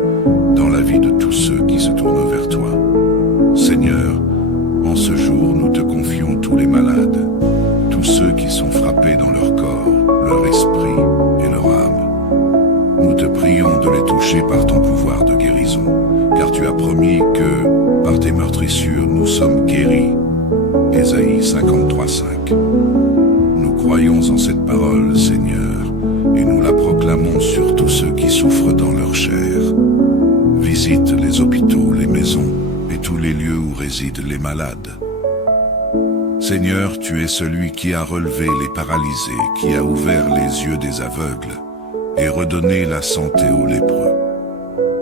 dans la vie de tous ceux qui se tournent vers toi. Seigneur, en ce jour, nous te confions tous les malades, tous ceux qui sont frappés dans leur corps, leur esprit et leur âme. Nous te prions de les toucher par ton pouvoir de guérison, car tu as promis que, par tes meurtrissures, nous sommes guéris. Ésaïe 53, 5. Nous croyons en cette parole, Seigneur, et nous la proclamons sur tous ceux qui souffrent dans leur chair. Visite les hôpitaux, les maisons et tous les lieux où résident les malades. Seigneur, tu es celui qui a relevé les paralysés, qui a ouvert les yeux des aveugles et redonné la santé aux lépreux.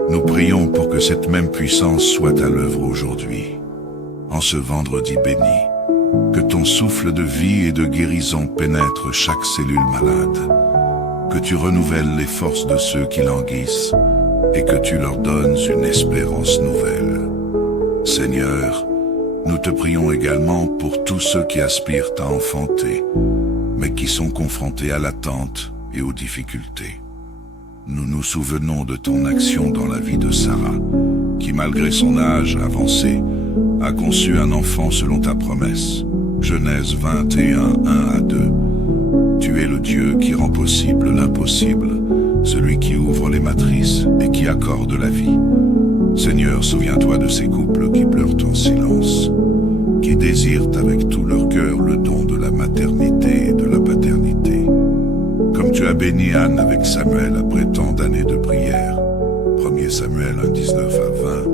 Nous prions pour que cette même puissance soit à l'œuvre aujourd'hui, en ce vendredi béni. Que ton souffle de vie et de guérison pénètre chaque cellule malade. Que tu renouvelles les forces de ceux qui languissent et que tu leur donnes une espérance nouvelle. Seigneur, nous te prions également pour tous ceux qui aspirent à enfanter, mais qui sont confrontés à l'attente et aux difficultés. Nous nous souvenons de ton action dans la vie de Sarah, qui malgré son âge avancé, a conçu un enfant selon ta promesse. Genèse 21, 1 à 2. Tu es le Dieu qui rend possible l'impossible, celui qui ouvre les matrices et qui accorde la vie. Seigneur, souviens-toi de ces couples qui pleurent en silence, qui désirent avec tout leur cœur le don de la maternité et de la paternité. Comme tu as béni Anne avec Samuel après tant d'années de prière, 1 Samuel 1, 19 à 20,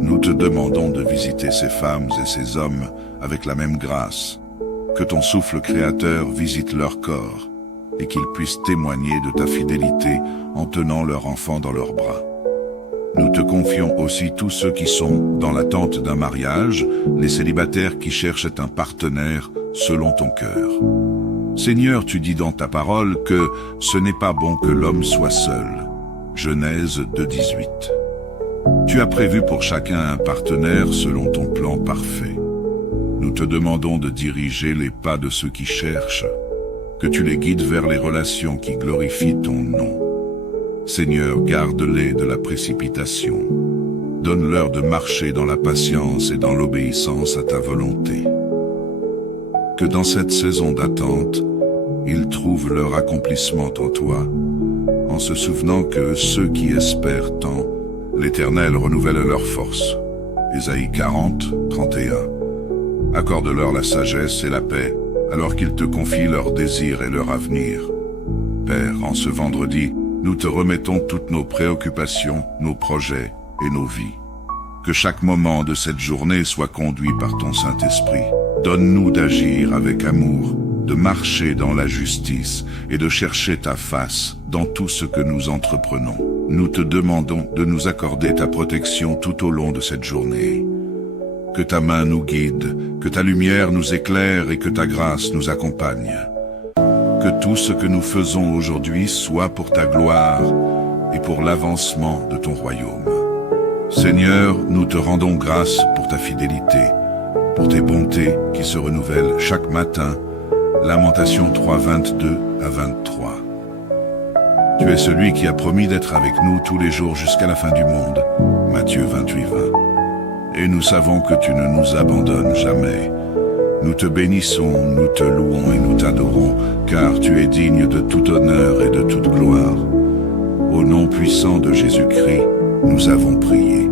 nous te demandons de visiter ces femmes et ces hommes avec la même grâce. Que ton souffle créateur visite leur corps et qu'ils puissent témoigner de ta fidélité en tenant leur enfant dans leurs bras. Nous te confions aussi tous ceux qui sont dans l'attente d'un mariage, les célibataires qui cherchent un partenaire selon ton cœur. Seigneur, tu dis dans ta parole que ce n'est pas bon que l'homme soit seul. Genèse 2, 18. Tu as prévu pour chacun un partenaire selon ton plan parfait. Nous te demandons de diriger les pas de ceux qui cherchent, que tu les guides vers les relations qui glorifient ton nom. Seigneur, garde-les de la précipitation. Donne-leur de marcher dans la patience et dans l'obéissance à ta volonté. Que dans cette saison d'attente, ils trouvent leur accomplissement en toi, en se souvenant que ceux qui espèrent tant, l'Éternel renouvelle leur force. Ésaïe 40, 31. Accorde-leur la sagesse et la paix, alors qu'ils te confient leurs désirs et leur avenir. Père, en ce vendredi, nous te remettons toutes nos préoccupations, nos projets et nos vies. Que chaque moment de cette journée soit conduit par ton Saint-Esprit. Donne-nous d'agir avec amour, de marcher dans la justice et de chercher ta face dans tout ce que nous entreprenons. Nous te demandons de nous accorder ta protection tout au long de cette journée. Que ta main nous guide, que ta lumière nous éclaire et que ta grâce nous accompagne. Que tout ce que nous faisons aujourd'hui soit pour ta gloire et pour l'avancement de ton royaume. Seigneur, nous te rendons grâce pour ta fidélité, pour tes bontés qui se renouvellent chaque matin. Lamentation 3, 22 à 23. Tu es celui qui a promis d'être avec nous tous les jours jusqu'à la fin du monde. Matthieu 28, 20. Et nous savons que tu ne nous abandonnes jamais. Nous te bénissons, nous te louons et nous t'adorons, car tu es digne de tout honneur et de toute gloire. Au nom puissant de Jésus-Christ, nous avons prié.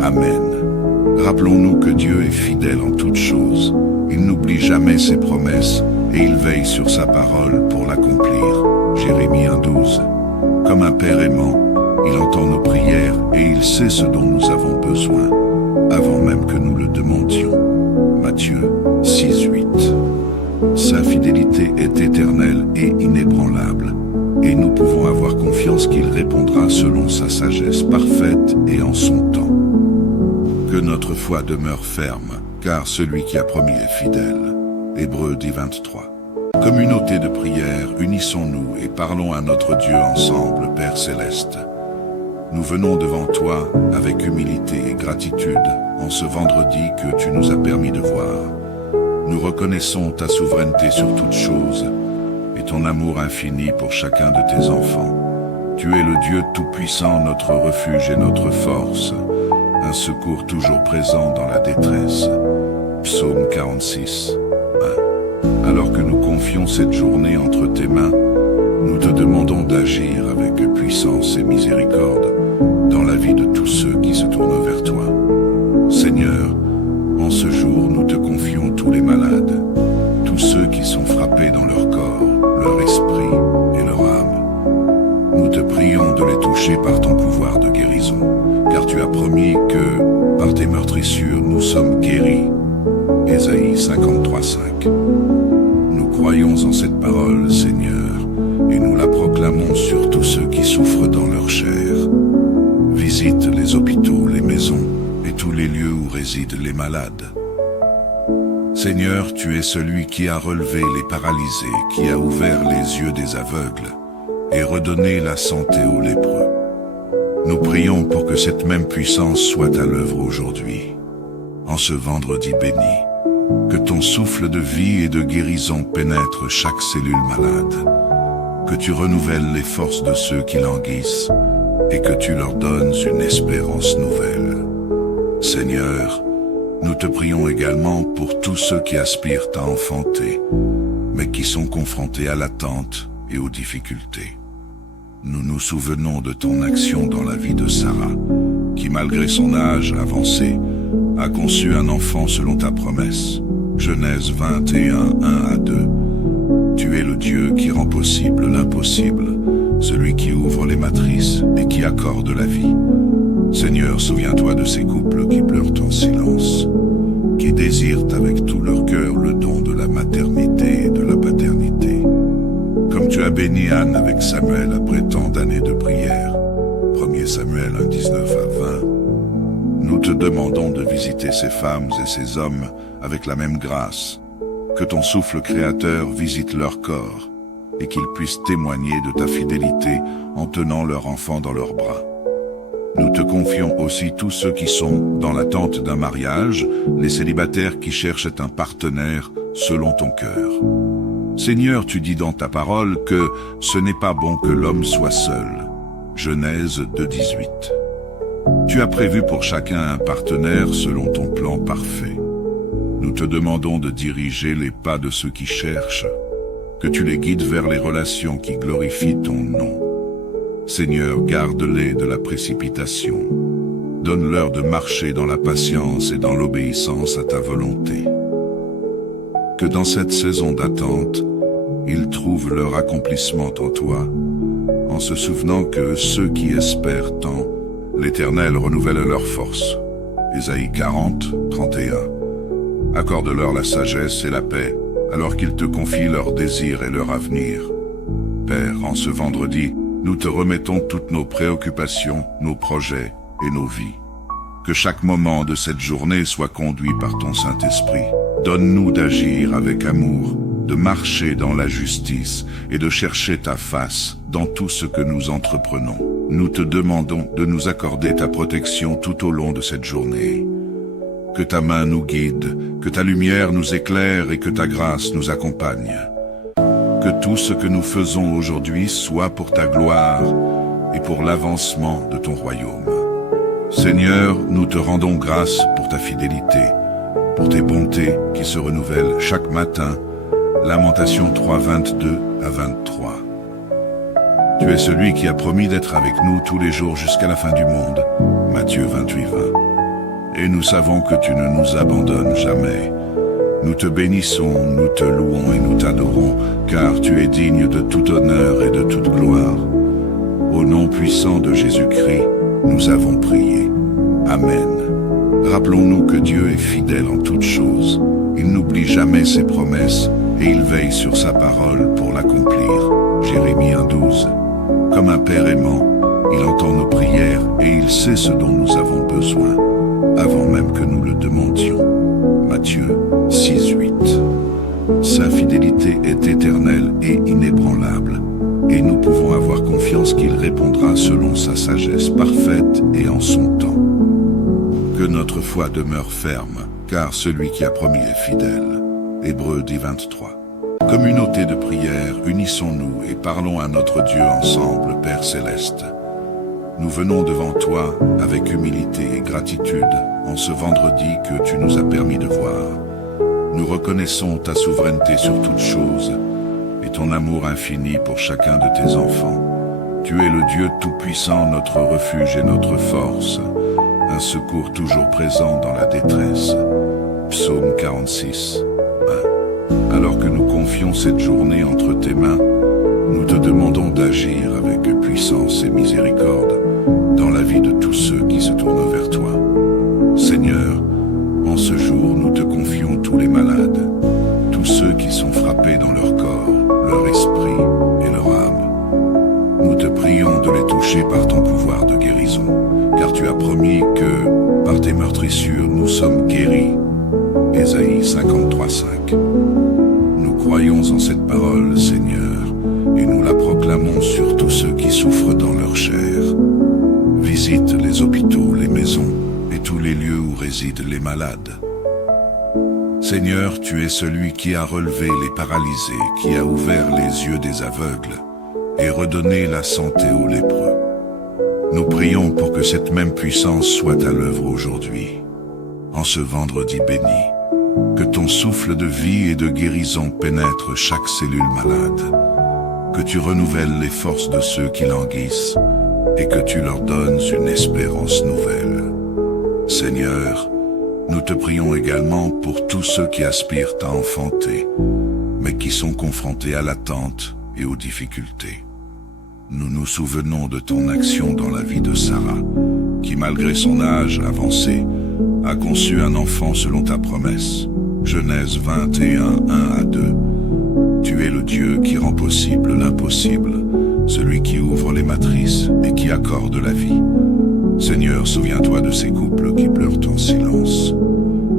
Amen. Rappelons-nous que Dieu est fidèle en toutes choses. Il n'oublie jamais ses promesses et il veille sur sa parole pour l'accomplir. Jérémie 1,12. Comme un père aimant, il entend nos prières et il sait ce dont nous avons besoin, avant même que nous le demandions. Matthieu 6,8. Sa fidélité est éternelle et inébranlable, et nous pouvons avoir confiance qu'il répondra selon sa sagesse parfaite et en son temps. Que notre foi demeure ferme, car celui qui a promis est fidèle. Hébreux 10, 23. Communauté de prière, unissons-nous et parlons à notre Dieu ensemble, Père Céleste. Nous venons devant toi avec humilité et gratitude en ce vendredi que tu nous as permis de voir. Nous reconnaissons ta souveraineté sur toutes choses et ton amour infini pour chacun de tes enfants. Tu es le Dieu tout-puissant, notre refuge et notre force, un secours toujours présent dans la détresse. Psaume 46, 1. Alors que nous confions cette journée entre tes mains, nous te demandons d'agir avec puissance et miséricorde dans la vie de tous ceux qui se tournent vers toi. Seigneur, en ce jour, nous te confions tous les malades, tous ceux qui sont frappés dans leur corps, leur esprit et leur âme. Nous te prions de les toucher par ton pouvoir de guérison, car tu as promis que, par tes meurtrissures, nous sommes guéris. Ésaïe 53, 5. Nous croyons en cette parole, Seigneur, et nous la proclamons sur tous ceux qui souffrent dans leur chair. Visite les hôpitaux, les maisons et tous les lieux où résident les malades. Seigneur, tu es celui qui a relevé les paralysés, qui a ouvert les yeux des aveugles et redonné la santé aux lépreux. Nous prions pour que cette même puissance soit à l'œuvre aujourd'hui, en ce vendredi béni. Que ton souffle de vie et de guérison pénètre chaque cellule malade. Que tu renouvelles les forces de ceux qui languissent et que tu leur donnes une espérance nouvelle. Seigneur, nous te prions également pour tous ceux qui aspirent à enfanter, mais qui sont confrontés à l'attente et aux difficultés. Nous nous souvenons de ton action dans la vie de Sarah, qui malgré son âge avancé, a conçu un enfant selon ta promesse. Genèse 21, 1 à 2. Tu es le Dieu qui rend possible l'impossible, celui qui ouvre les matrices et qui accorde la vie. Seigneur, souviens-toi de ces couples qui pleurent en silence, qui désirent avec tout leur cœur le don de la maternité et de la paternité. Comme tu as béni Anne avec Samuel après tant d'années de prière, 1 Samuel 1, 19 à 20, nous te demandons de visiter ces femmes et ces hommes avec la même grâce, que ton souffle créateur visite leur corps et qu'ils puissent témoigner de ta fidélité en tenant leur enfant dans leurs bras. Nous te confions aussi tous ceux qui sont dans l'attente d'un mariage, les célibataires qui cherchent un partenaire selon ton cœur. Seigneur, tu dis dans ta parole que ce n'est pas bon que l'homme soit seul. Genèse 2, 18. Tu as prévu pour chacun un partenaire selon ton plan parfait. Nous te demandons de diriger les pas de ceux qui cherchent, que tu les guides vers les relations qui glorifient ton nom. Seigneur, garde-les de la précipitation. Donne-leur de marcher dans la patience et dans l'obéissance à ta volonté. Que dans cette saison d'attente, ils trouvent leur accomplissement en toi, en se souvenant que ceux qui espèrent tant, l'Éternel renouvelle leur force. Ésaïe 40, 31. Accorde-leur la sagesse et la paix, alors qu'ils te confient leurs désirs et leur avenir. Père, en ce vendredi, nous te remettons toutes nos préoccupations, nos projets et nos vies. Que chaque moment de cette journée soit conduit par ton Saint-Esprit. Donne-nous d'agir avec amour, de marcher dans la justice et de chercher ta face dans tout ce que nous entreprenons. Nous te demandons de nous accorder ta protection tout au long de cette journée. Que ta main nous guide, que ta lumière nous éclaire et que ta grâce nous accompagne. Que tout ce que nous faisons aujourd'hui soit pour ta gloire et pour l'avancement de ton royaume. Seigneur, nous te rendons grâce pour ta fidélité, pour tes bontés qui se renouvellent chaque matin. Lamentation 3, 22 à 23. Tu es celui qui a promis d'être avec nous tous les jours jusqu'à la fin du monde. Matthieu 28, 20. Et nous savons que tu ne nous abandonnes jamais. Nous te bénissons, nous te louons et nous t'adorons, car tu es digne de tout honneur et de toute gloire. Au nom puissant de Jésus-Christ, nous avons prié. Amen. Rappelons-nous que Dieu est fidèle en toutes choses. Il n'oublie jamais ses promesses et il veille sur sa parole pour l'accomplir. Jérémie 1,12. Comme un père aimant, il entend nos prières et il sait ce dont nous avons besoin, avant même que nous le demandions. Matthieu 6,8. Sa fidélité est éternelle et inébranlable, et nous pouvons avoir confiance qu'il répondra selon sa sagesse parfaite et en son temps. Que notre foi demeure ferme, car celui qui a promis est fidèle. Hébreux 10,23. Communauté de prière, unissons-nous et parlons à notre Dieu ensemble, Père Céleste. Nous venons devant toi avec humilité et gratitude en ce vendredi que tu nous as permis de voir. Nous reconnaissons ta souveraineté sur toutes choses et ton amour infini pour chacun de tes enfants. Tu es le Dieu tout-puissant, notre refuge et notre force, un secours toujours présent dans la détresse. Psaume 46, 1. Alors que nous confions cette journée entre tes mains, nous te demandons d'agir avec puissance et miséricorde dans la vie de tous ceux qui se tournent vers toi. Seigneur, en ce jour, nous te confions tous les malades, tous ceux qui sont frappés dans leur corps, leur esprit et leur âme. Nous te prions de les toucher par ton pouvoir de guérison, car tu as promis que, par tes meurtrissures, nous sommes guéris. Ésaïe 53, 5. Nous croyons en cette parole, Seigneur, et nous la proclamons sur tous ceux qui souffrent dans leur chair. Visite les hôpitaux, les maisons et tous les lieux où résident les malades. Seigneur, tu es celui qui a relevé les paralysés, qui a ouvert les yeux des aveugles et redonné la santé aux lépreux. Nous prions pour que cette même puissance soit à l'œuvre aujourd'hui, en ce vendredi béni. Que ton souffle de vie et de guérison pénètre chaque cellule malade. Que tu renouvelles les forces de ceux qui languissent et que tu leur donnes une espérance nouvelle. Seigneur, nous te prions également pour tous ceux qui aspirent à enfanter, mais qui sont confrontés à l'attente et aux difficultés. Nous nous souvenons de ton action dans la vie de Sarah, qui malgré son âge avancé, a conçu un enfant selon ta promesse. Genèse 21, 1 à 2. Tu es le Dieu qui rend possible l'impossible, celui qui ouvre les matrices et qui accorde la vie. Seigneur, souviens-toi de ces couples qui pleurent en silence,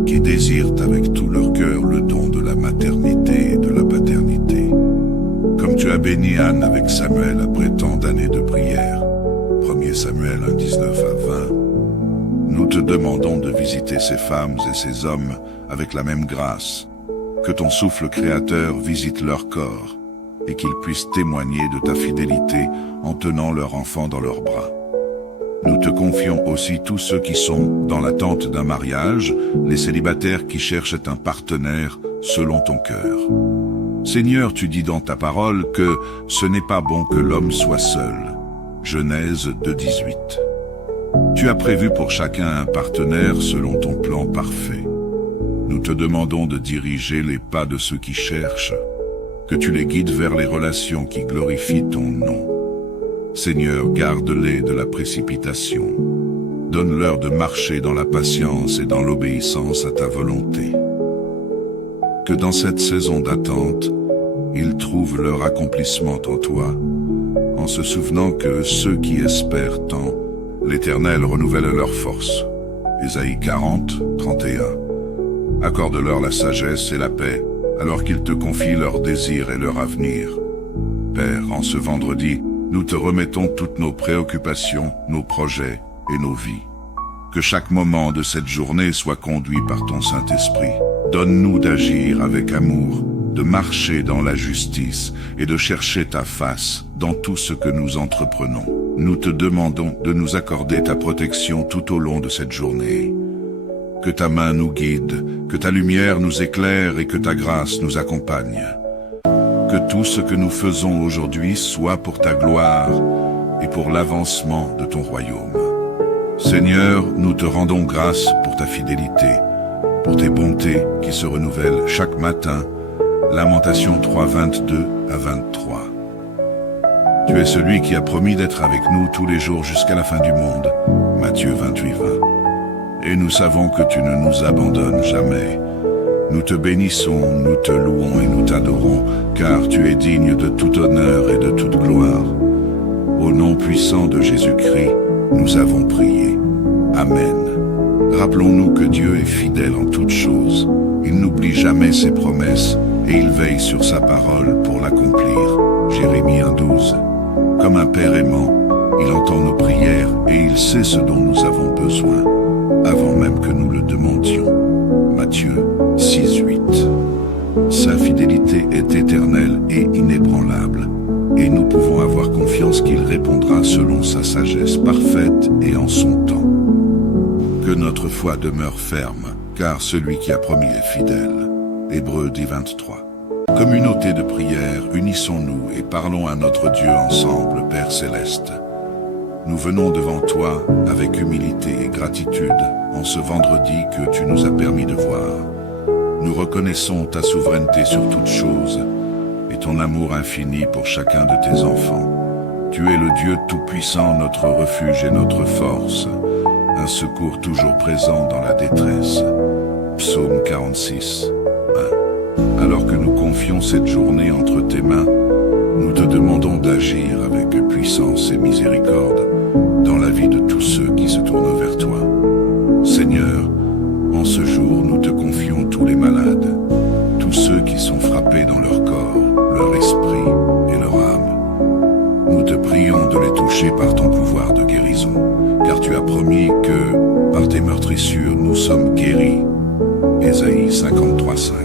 qui désirent avec tout leur cœur le don de la maternité et de la paternité. Comme tu as béni Anne avec Samuel après tant d'années de prière, 1 Samuel 1, 19 à 20, nous te demandons de visiter ces femmes et ces hommes avec la même grâce. Que ton souffle créateur visite leur corps et qu'ils puissent témoigner de ta fidélité en tenant leur enfant dans leurs bras. Nous te confions aussi tous ceux qui sont dans l'attente d'un mariage, les célibataires qui cherchent un partenaire selon ton cœur. Seigneur, tu dis dans ta parole que ce n'est pas bon que l'homme soit seul. Genèse 2:18. Tu as prévu pour chacun un partenaire selon ton plan parfait. Nous te demandons de diriger les pas de ceux qui cherchent, que tu les guides vers les relations qui glorifient ton nom. Seigneur, garde-les de la précipitation. Donne-leur de marcher dans la patience et dans l'obéissance à ta volonté. Que dans cette saison d'attente, ils trouvent leur accomplissement en toi, en se souvenant que ceux qui espèrent tant, l'Éternel renouvelle leur force. Ésaïe 40, 31. Accorde-leur la sagesse et la paix, alors qu'ils te confient leurs désirs et leur avenir. Père, en ce vendredi, nous te remettons toutes nos préoccupations, nos projets et nos vies. Que chaque moment de cette journée soit conduit par ton Saint-Esprit. Donne-nous d'agir avec amour, de marcher dans la justice et de chercher ta face dans tout ce que nous entreprenons. Nous te demandons de nous accorder ta protection tout au long de cette journée. Que ta main nous guide, que ta lumière nous éclaire et que ta grâce nous accompagne. Que tout ce que nous faisons aujourd'hui soit pour ta gloire et pour l'avancement de ton royaume. Seigneur, nous te rendons grâce pour ta fidélité, pour tes bontés qui se renouvellent chaque matin. Lamentation 3, 22 à 23. Tu es celui qui a promis d'être avec nous tous les jours jusqu'à la fin du monde. Matthieu 28, 20. Et nous savons que tu ne nous abandonnes jamais. Nous te bénissons, nous te louons et nous t'adorons, car tu es digne de tout honneur et de toute gloire. Au nom puissant de Jésus-Christ, nous avons prié. Amen. Rappelons-nous que Dieu est fidèle en toutes choses. Il n'oublie jamais ses promesses et il veille sur sa parole pour l'accomplir. Jérémie 1:12. Comme un père aimant, il entend nos prières et il sait ce dont nous avons besoin, avant même que nous le demandions. Matthieu 6:8. Sa fidélité est éternelle et inébranlable, et nous pouvons avoir confiance qu'il répondra selon sa sagesse parfaite et en son temps. Que notre foi demeure ferme, car celui qui a promis est fidèle. Hébreux 10:23. Communauté de prière, unissons-nous et parlons à notre Dieu ensemble, Père Céleste. Nous venons devant toi avec humilité et gratitude en ce vendredi que tu nous as permis de voir. Nous reconnaissons ta souveraineté sur toutes choses et ton amour infini pour chacun de tes enfants. Tu es le Dieu tout-puissant, notre refuge et notre force, un secours toujours présent dans la détresse. Psaume 46, 1. Alors que nous confions cette journée entre tes mains, nous te demandons d'agir avec puissance et miséricorde dans la vie de tous ceux qui se tournent vers toi. Seigneur, en ce jour, nous te confions tous les malades, tous ceux qui sont frappés dans leur corps, leur esprit et leur âme. Nous te prions de les toucher par ton pouvoir de guérison, car tu as promis que, par tes meurtrissures, nous sommes guéris. Ésaïe 53, 5.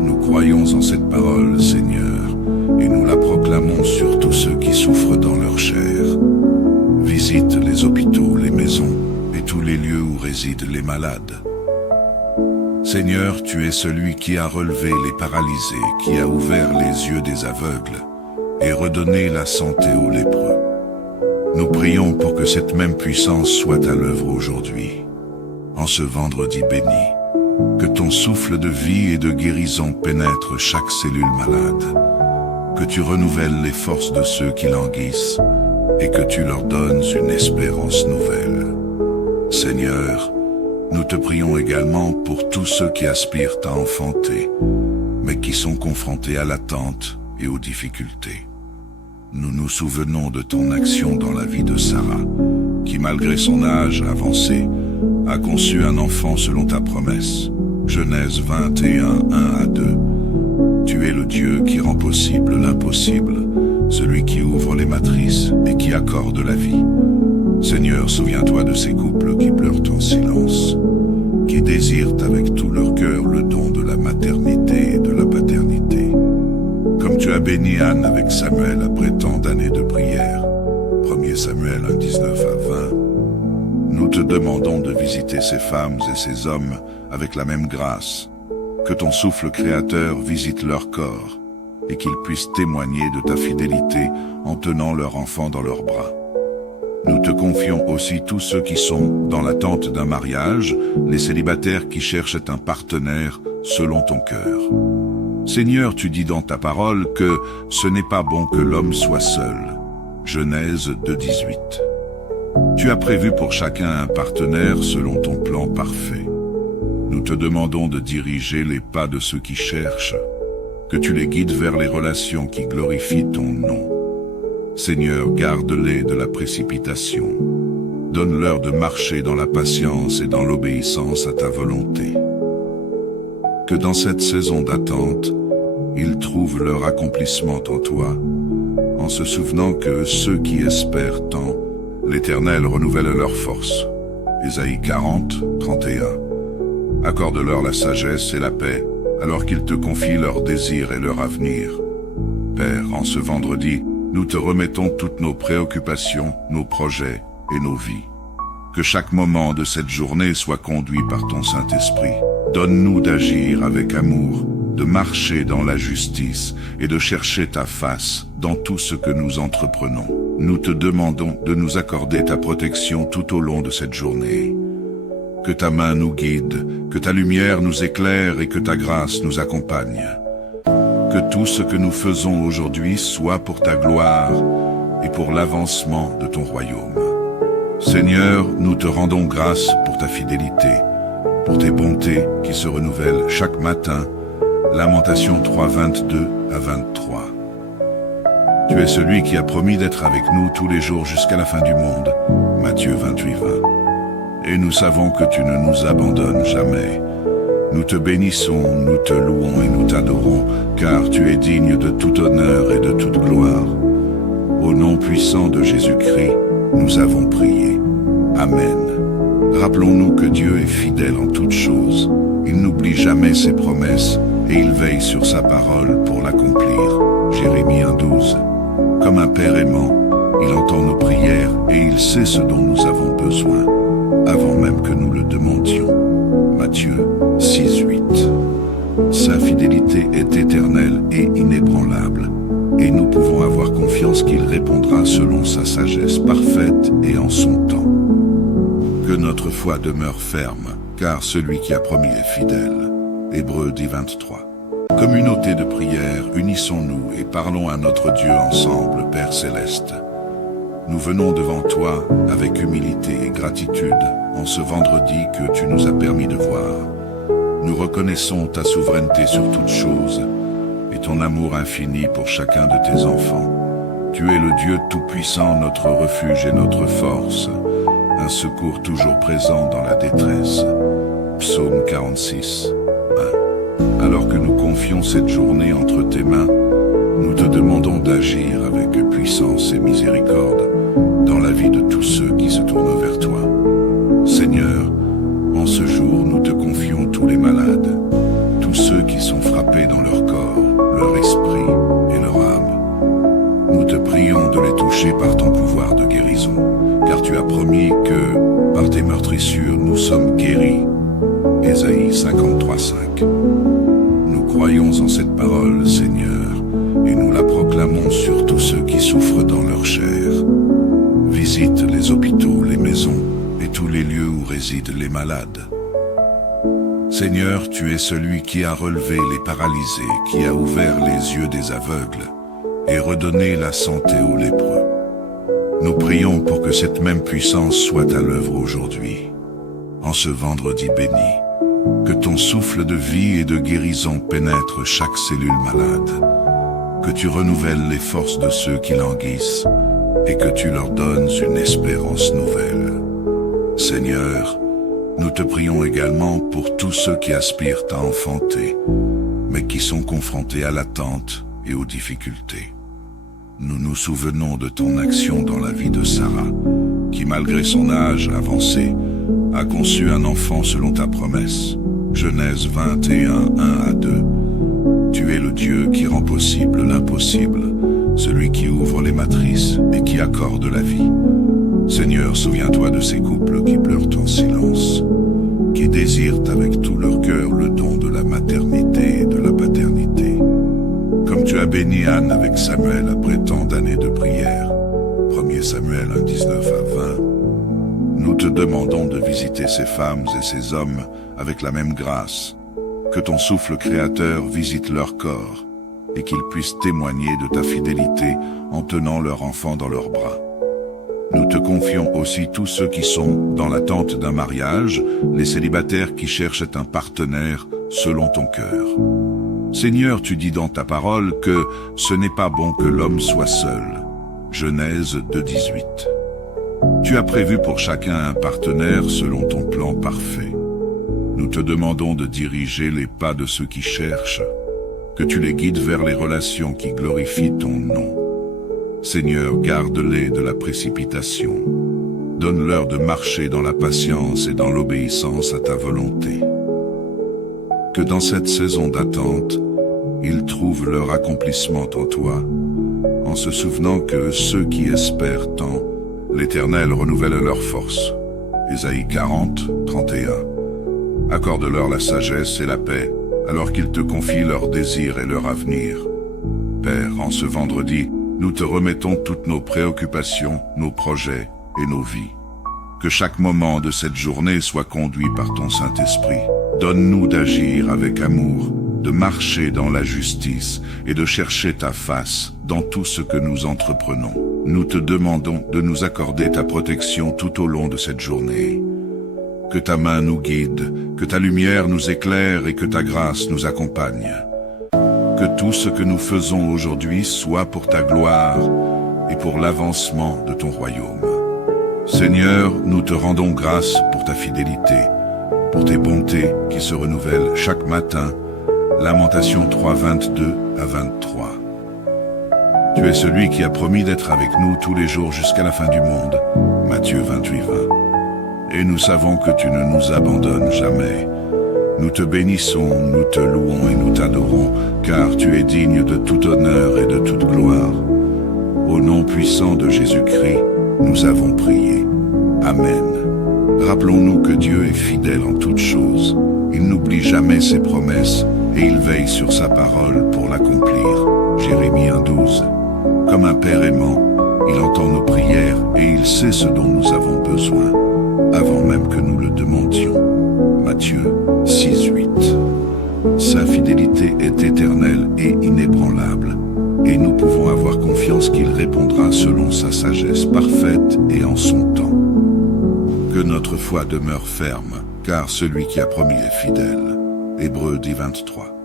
Nous croyons en cette parole, Seigneur, et nous la proclamons sur tous ceux qui souffrent dans leur chair. Visite les hôpitaux, les maisons et tous les lieux où résident les malades. Seigneur, tu es celui qui a relevé les paralysés, qui a ouvert les yeux des aveugles et redonné la santé aux lépreux. Nous prions pour que cette même puissance soit à l'œuvre aujourd'hui, en ce vendredi béni. Que ton souffle de vie et de guérison pénètre chaque cellule malade. Que tu renouvelles les forces de ceux qui languissent et que tu leur donnes une espérance nouvelle. Seigneur, nous te prions également pour tous ceux qui aspirent à enfanter, mais qui sont confrontés à l'attente et aux difficultés. Nous nous souvenons de ton action dans la vie de Sarah, qui malgré son âge avancé, a conçu un enfant selon ta promesse. Genèse 21, 1 à 2. Tu es le Dieu qui rend possible l'impossible, celui qui ouvre les matrices et qui accorde la vie. Seigneur, souviens-toi de ces couples qui pleurent en silence, qui désirent avec tout leur cœur le don de la maternité et de la paternité. Comme tu as béni Anne avec Samuel après tant d'années de prière, 1 Samuel 1, 19 à 20, nous te demandons de visiter ces femmes et ces hommes avec la même grâce. Que ton souffle créateur visite leur corps, et qu'ils puissent témoigner de ta fidélité en tenant leur enfant dans leurs bras. Nous te confions aussi tous ceux qui sont dans l'attente d'un mariage, les célibataires qui cherchent un partenaire selon ton cœur. Seigneur, tu dis dans ta parole que ce n'est pas bon que l'homme soit seul. Genèse 2:18. Tu as prévu pour chacun un partenaire selon ton plan parfait. Nous te demandons de diriger les pas de ceux qui cherchent, que tu les guides vers les relations qui glorifient ton nom. Seigneur, garde-les de la précipitation. Donne-leur de marcher dans la patience et dans l'obéissance à ta volonté. Que dans cette saison d'attente, ils trouvent leur accomplissement en toi, en se souvenant que ceux qui espèrent tant, l'Éternel renouvelle leur force. Ésaïe 40, 31. Accorde-leur la sagesse et la paix, alors qu'ils te confient leurs désirs et leur avenir. Père, en ce vendredi, nous te remettons toutes nos préoccupations, nos projets et nos vies. Que chaque moment de cette journée soit conduit par ton Saint-Esprit. Donne-nous d'agir avec amour, de marcher dans la justice et de chercher ta face dans tout ce que nous entreprenons. Nous te demandons de nous accorder ta protection tout au long de cette journée. Que ta main nous guide, que ta lumière nous éclaire et que ta grâce nous accompagne. Que tout ce que nous faisons aujourd'hui soit pour ta gloire et pour l'avancement de ton royaume. Seigneur, nous te rendons grâce pour ta fidélité, pour tes bontés qui se renouvellent chaque matin. Lamentation 3, 22 à 23. Tu es celui qui a promis d'être avec nous tous les jours jusqu'à la fin du monde. Matthieu 28, 20. Et nous savons que tu ne nous abandonnes jamais. Nous te bénissons, nous te louons et nous t'adorons, car tu es digne de tout honneur et de toute gloire. Au nom puissant de Jésus-Christ, nous avons prié. Amen. Rappelons-nous que Dieu est fidèle en toutes choses. Il n'oublie jamais ses promesses et il veille sur sa parole pour l'accomplir. Jérémie 1:12. Comme un père aimant, il entend nos prières et il sait ce dont nous avons besoin, avant même que nous le demandions. Matthieu 6:8. Sa fidélité est éternelle et inébranlable, et nous pouvons avoir confiance qu'il répondra selon sa sagesse parfaite et en son temps. Que notre foi demeure ferme, car celui qui a promis est fidèle. Hébreux 10:23. Communauté de prière, unissons-nous et parlons à notre Dieu ensemble, Père Céleste. Nous venons devant toi avec humilité et gratitude en ce vendredi que tu nous as permis de voir. Nous reconnaissons ta souveraineté sur toutes choses et ton amour infini pour chacun de tes enfants. Tu es le Dieu tout-puissant, notre refuge et notre force, un secours toujours présent dans la détresse. Psaume 46, 1. Alors que nous confions cette journée entre tes mains, nous te demandons d'agir avec puissance et miséricorde dans la vie de tous ceux qui se tournent vers toi. Seigneur, en ce jour, nous te confions tous les malades, tous ceux qui sont frappés dans leur corps, leur esprit et leur âme. Nous te prions de les toucher par ton pouvoir de guérison, car tu as promis que, par tes meurtrissures, nous sommes guéris. Ésaïe 53, 5. Nous croyons en cette parole, Seigneur, et nous la proclamons sur tous ceux qui souffrent dans leur chair. Visite les hôpitaux, les maisons et tous les lieux où résident les malades. Seigneur, tu es celui qui a relevé les paralysés, qui a ouvert les yeux des aveugles et redonné la santé aux lépreux. Nous prions pour que cette même puissance soit à l'œuvre aujourd'hui, en ce vendredi béni. Que ton souffle de vie et de guérison pénètre chaque cellule malade. Que tu renouvelles les forces de ceux qui languissent et que tu leur donnes une espérance nouvelle. Seigneur, nous te prions également pour tous ceux qui aspirent à enfanter, mais qui sont confrontés à l'attente et aux difficultés. Nous nous souvenons de ton action dans la vie de Sarah, qui malgré son âge avancé, a conçu un enfant selon ta promesse. Genèse 21, 1 à 2. Tu es le Dieu qui rend possible l'impossible, celui qui ouvre les matrices et qui accorde la vie. Seigneur, souviens-toi de ces couples qui pleurent en silence, qui désirent avec tout leur cœur le don de la maternité et de la paternité. Comme tu as béni bénis Anne avec Samuel après tant d'années de prière. 1 Samuel 1, 19 à 20. Nous te demandons de visiter ces femmes et ces hommes avec la même grâce. Que ton souffle créateur visite leur corps et qu'ils puissent témoigner de ta fidélité en tenant leur enfant dans leurs bras. Nous te confions aussi tous ceux qui sont dans l'attente d'un mariage, les célibataires qui cherchent un partenaire selon ton cœur. Seigneur, tu dis dans ta parole que ce n'est pas bon que l'homme soit seul. Genèse 2,18. Tu as prévu pour chacun un partenaire selon ton plan parfait. Nous te demandons de diriger les pas de ceux qui cherchent, que tu les guides vers les relations qui glorifient ton nom. Seigneur, garde-les de la précipitation. Donne-leur de marcher dans la patience et dans l'obéissance à ta volonté. Que dans cette saison d'attente, ils trouvent leur accomplissement en toi, en se souvenant que ceux qui espèrent tant, l'Éternel renouvelle leur force. Ésaïe 40, 31. Accorde-leur la sagesse et la paix, alors qu'ils te confient leurs désirs et leur avenir. Père, en ce vendredi, nous te remettons toutes nos préoccupations, nos projets et nos vies. Que chaque moment de cette journée soit conduit par ton Saint-Esprit. Donne-nous d'agir avec amour, de marcher dans la justice et de chercher ta face dans tout ce que nous entreprenons. Nous te demandons de nous accorder ta protection tout au long de cette journée. Que ta main nous guide, que ta lumière nous éclaire et que ta grâce nous accompagne. Que tout ce que nous faisons aujourd'hui soit pour ta gloire et pour l'avancement de ton royaume. Seigneur, nous te rendons grâce pour ta fidélité, pour tes bontés qui se renouvellent chaque matin. Lamentation 3, 22 à 23. Tu es celui qui a promis d'être avec nous tous les jours jusqu'à la fin du monde. Matthieu 28, 20. Et nous savons que tu ne nous abandonnes jamais. Nous te bénissons, nous te louons et nous t'adorons, car tu es digne de tout honneur et de toute gloire. Au nom puissant de Jésus-Christ, nous avons prié. Amen. Rappelons-nous que Dieu est fidèle en toutes choses. Il n'oublie jamais ses promesses et il veille sur sa parole pour l'accomplir. Jérémie 1,12. Comme un père aimant, il entend nos prières et il sait ce dont nous avons besoin, avant même que nous le demandions. Matthieu 6,8. Sa fidélité est éternelle et inébranlable, et nous pouvons avoir confiance qu'il répondra selon sa sagesse parfaite et en son temps. Que notre foi demeure ferme, car celui qui a promis est fidèle. Hébreux 10, 23.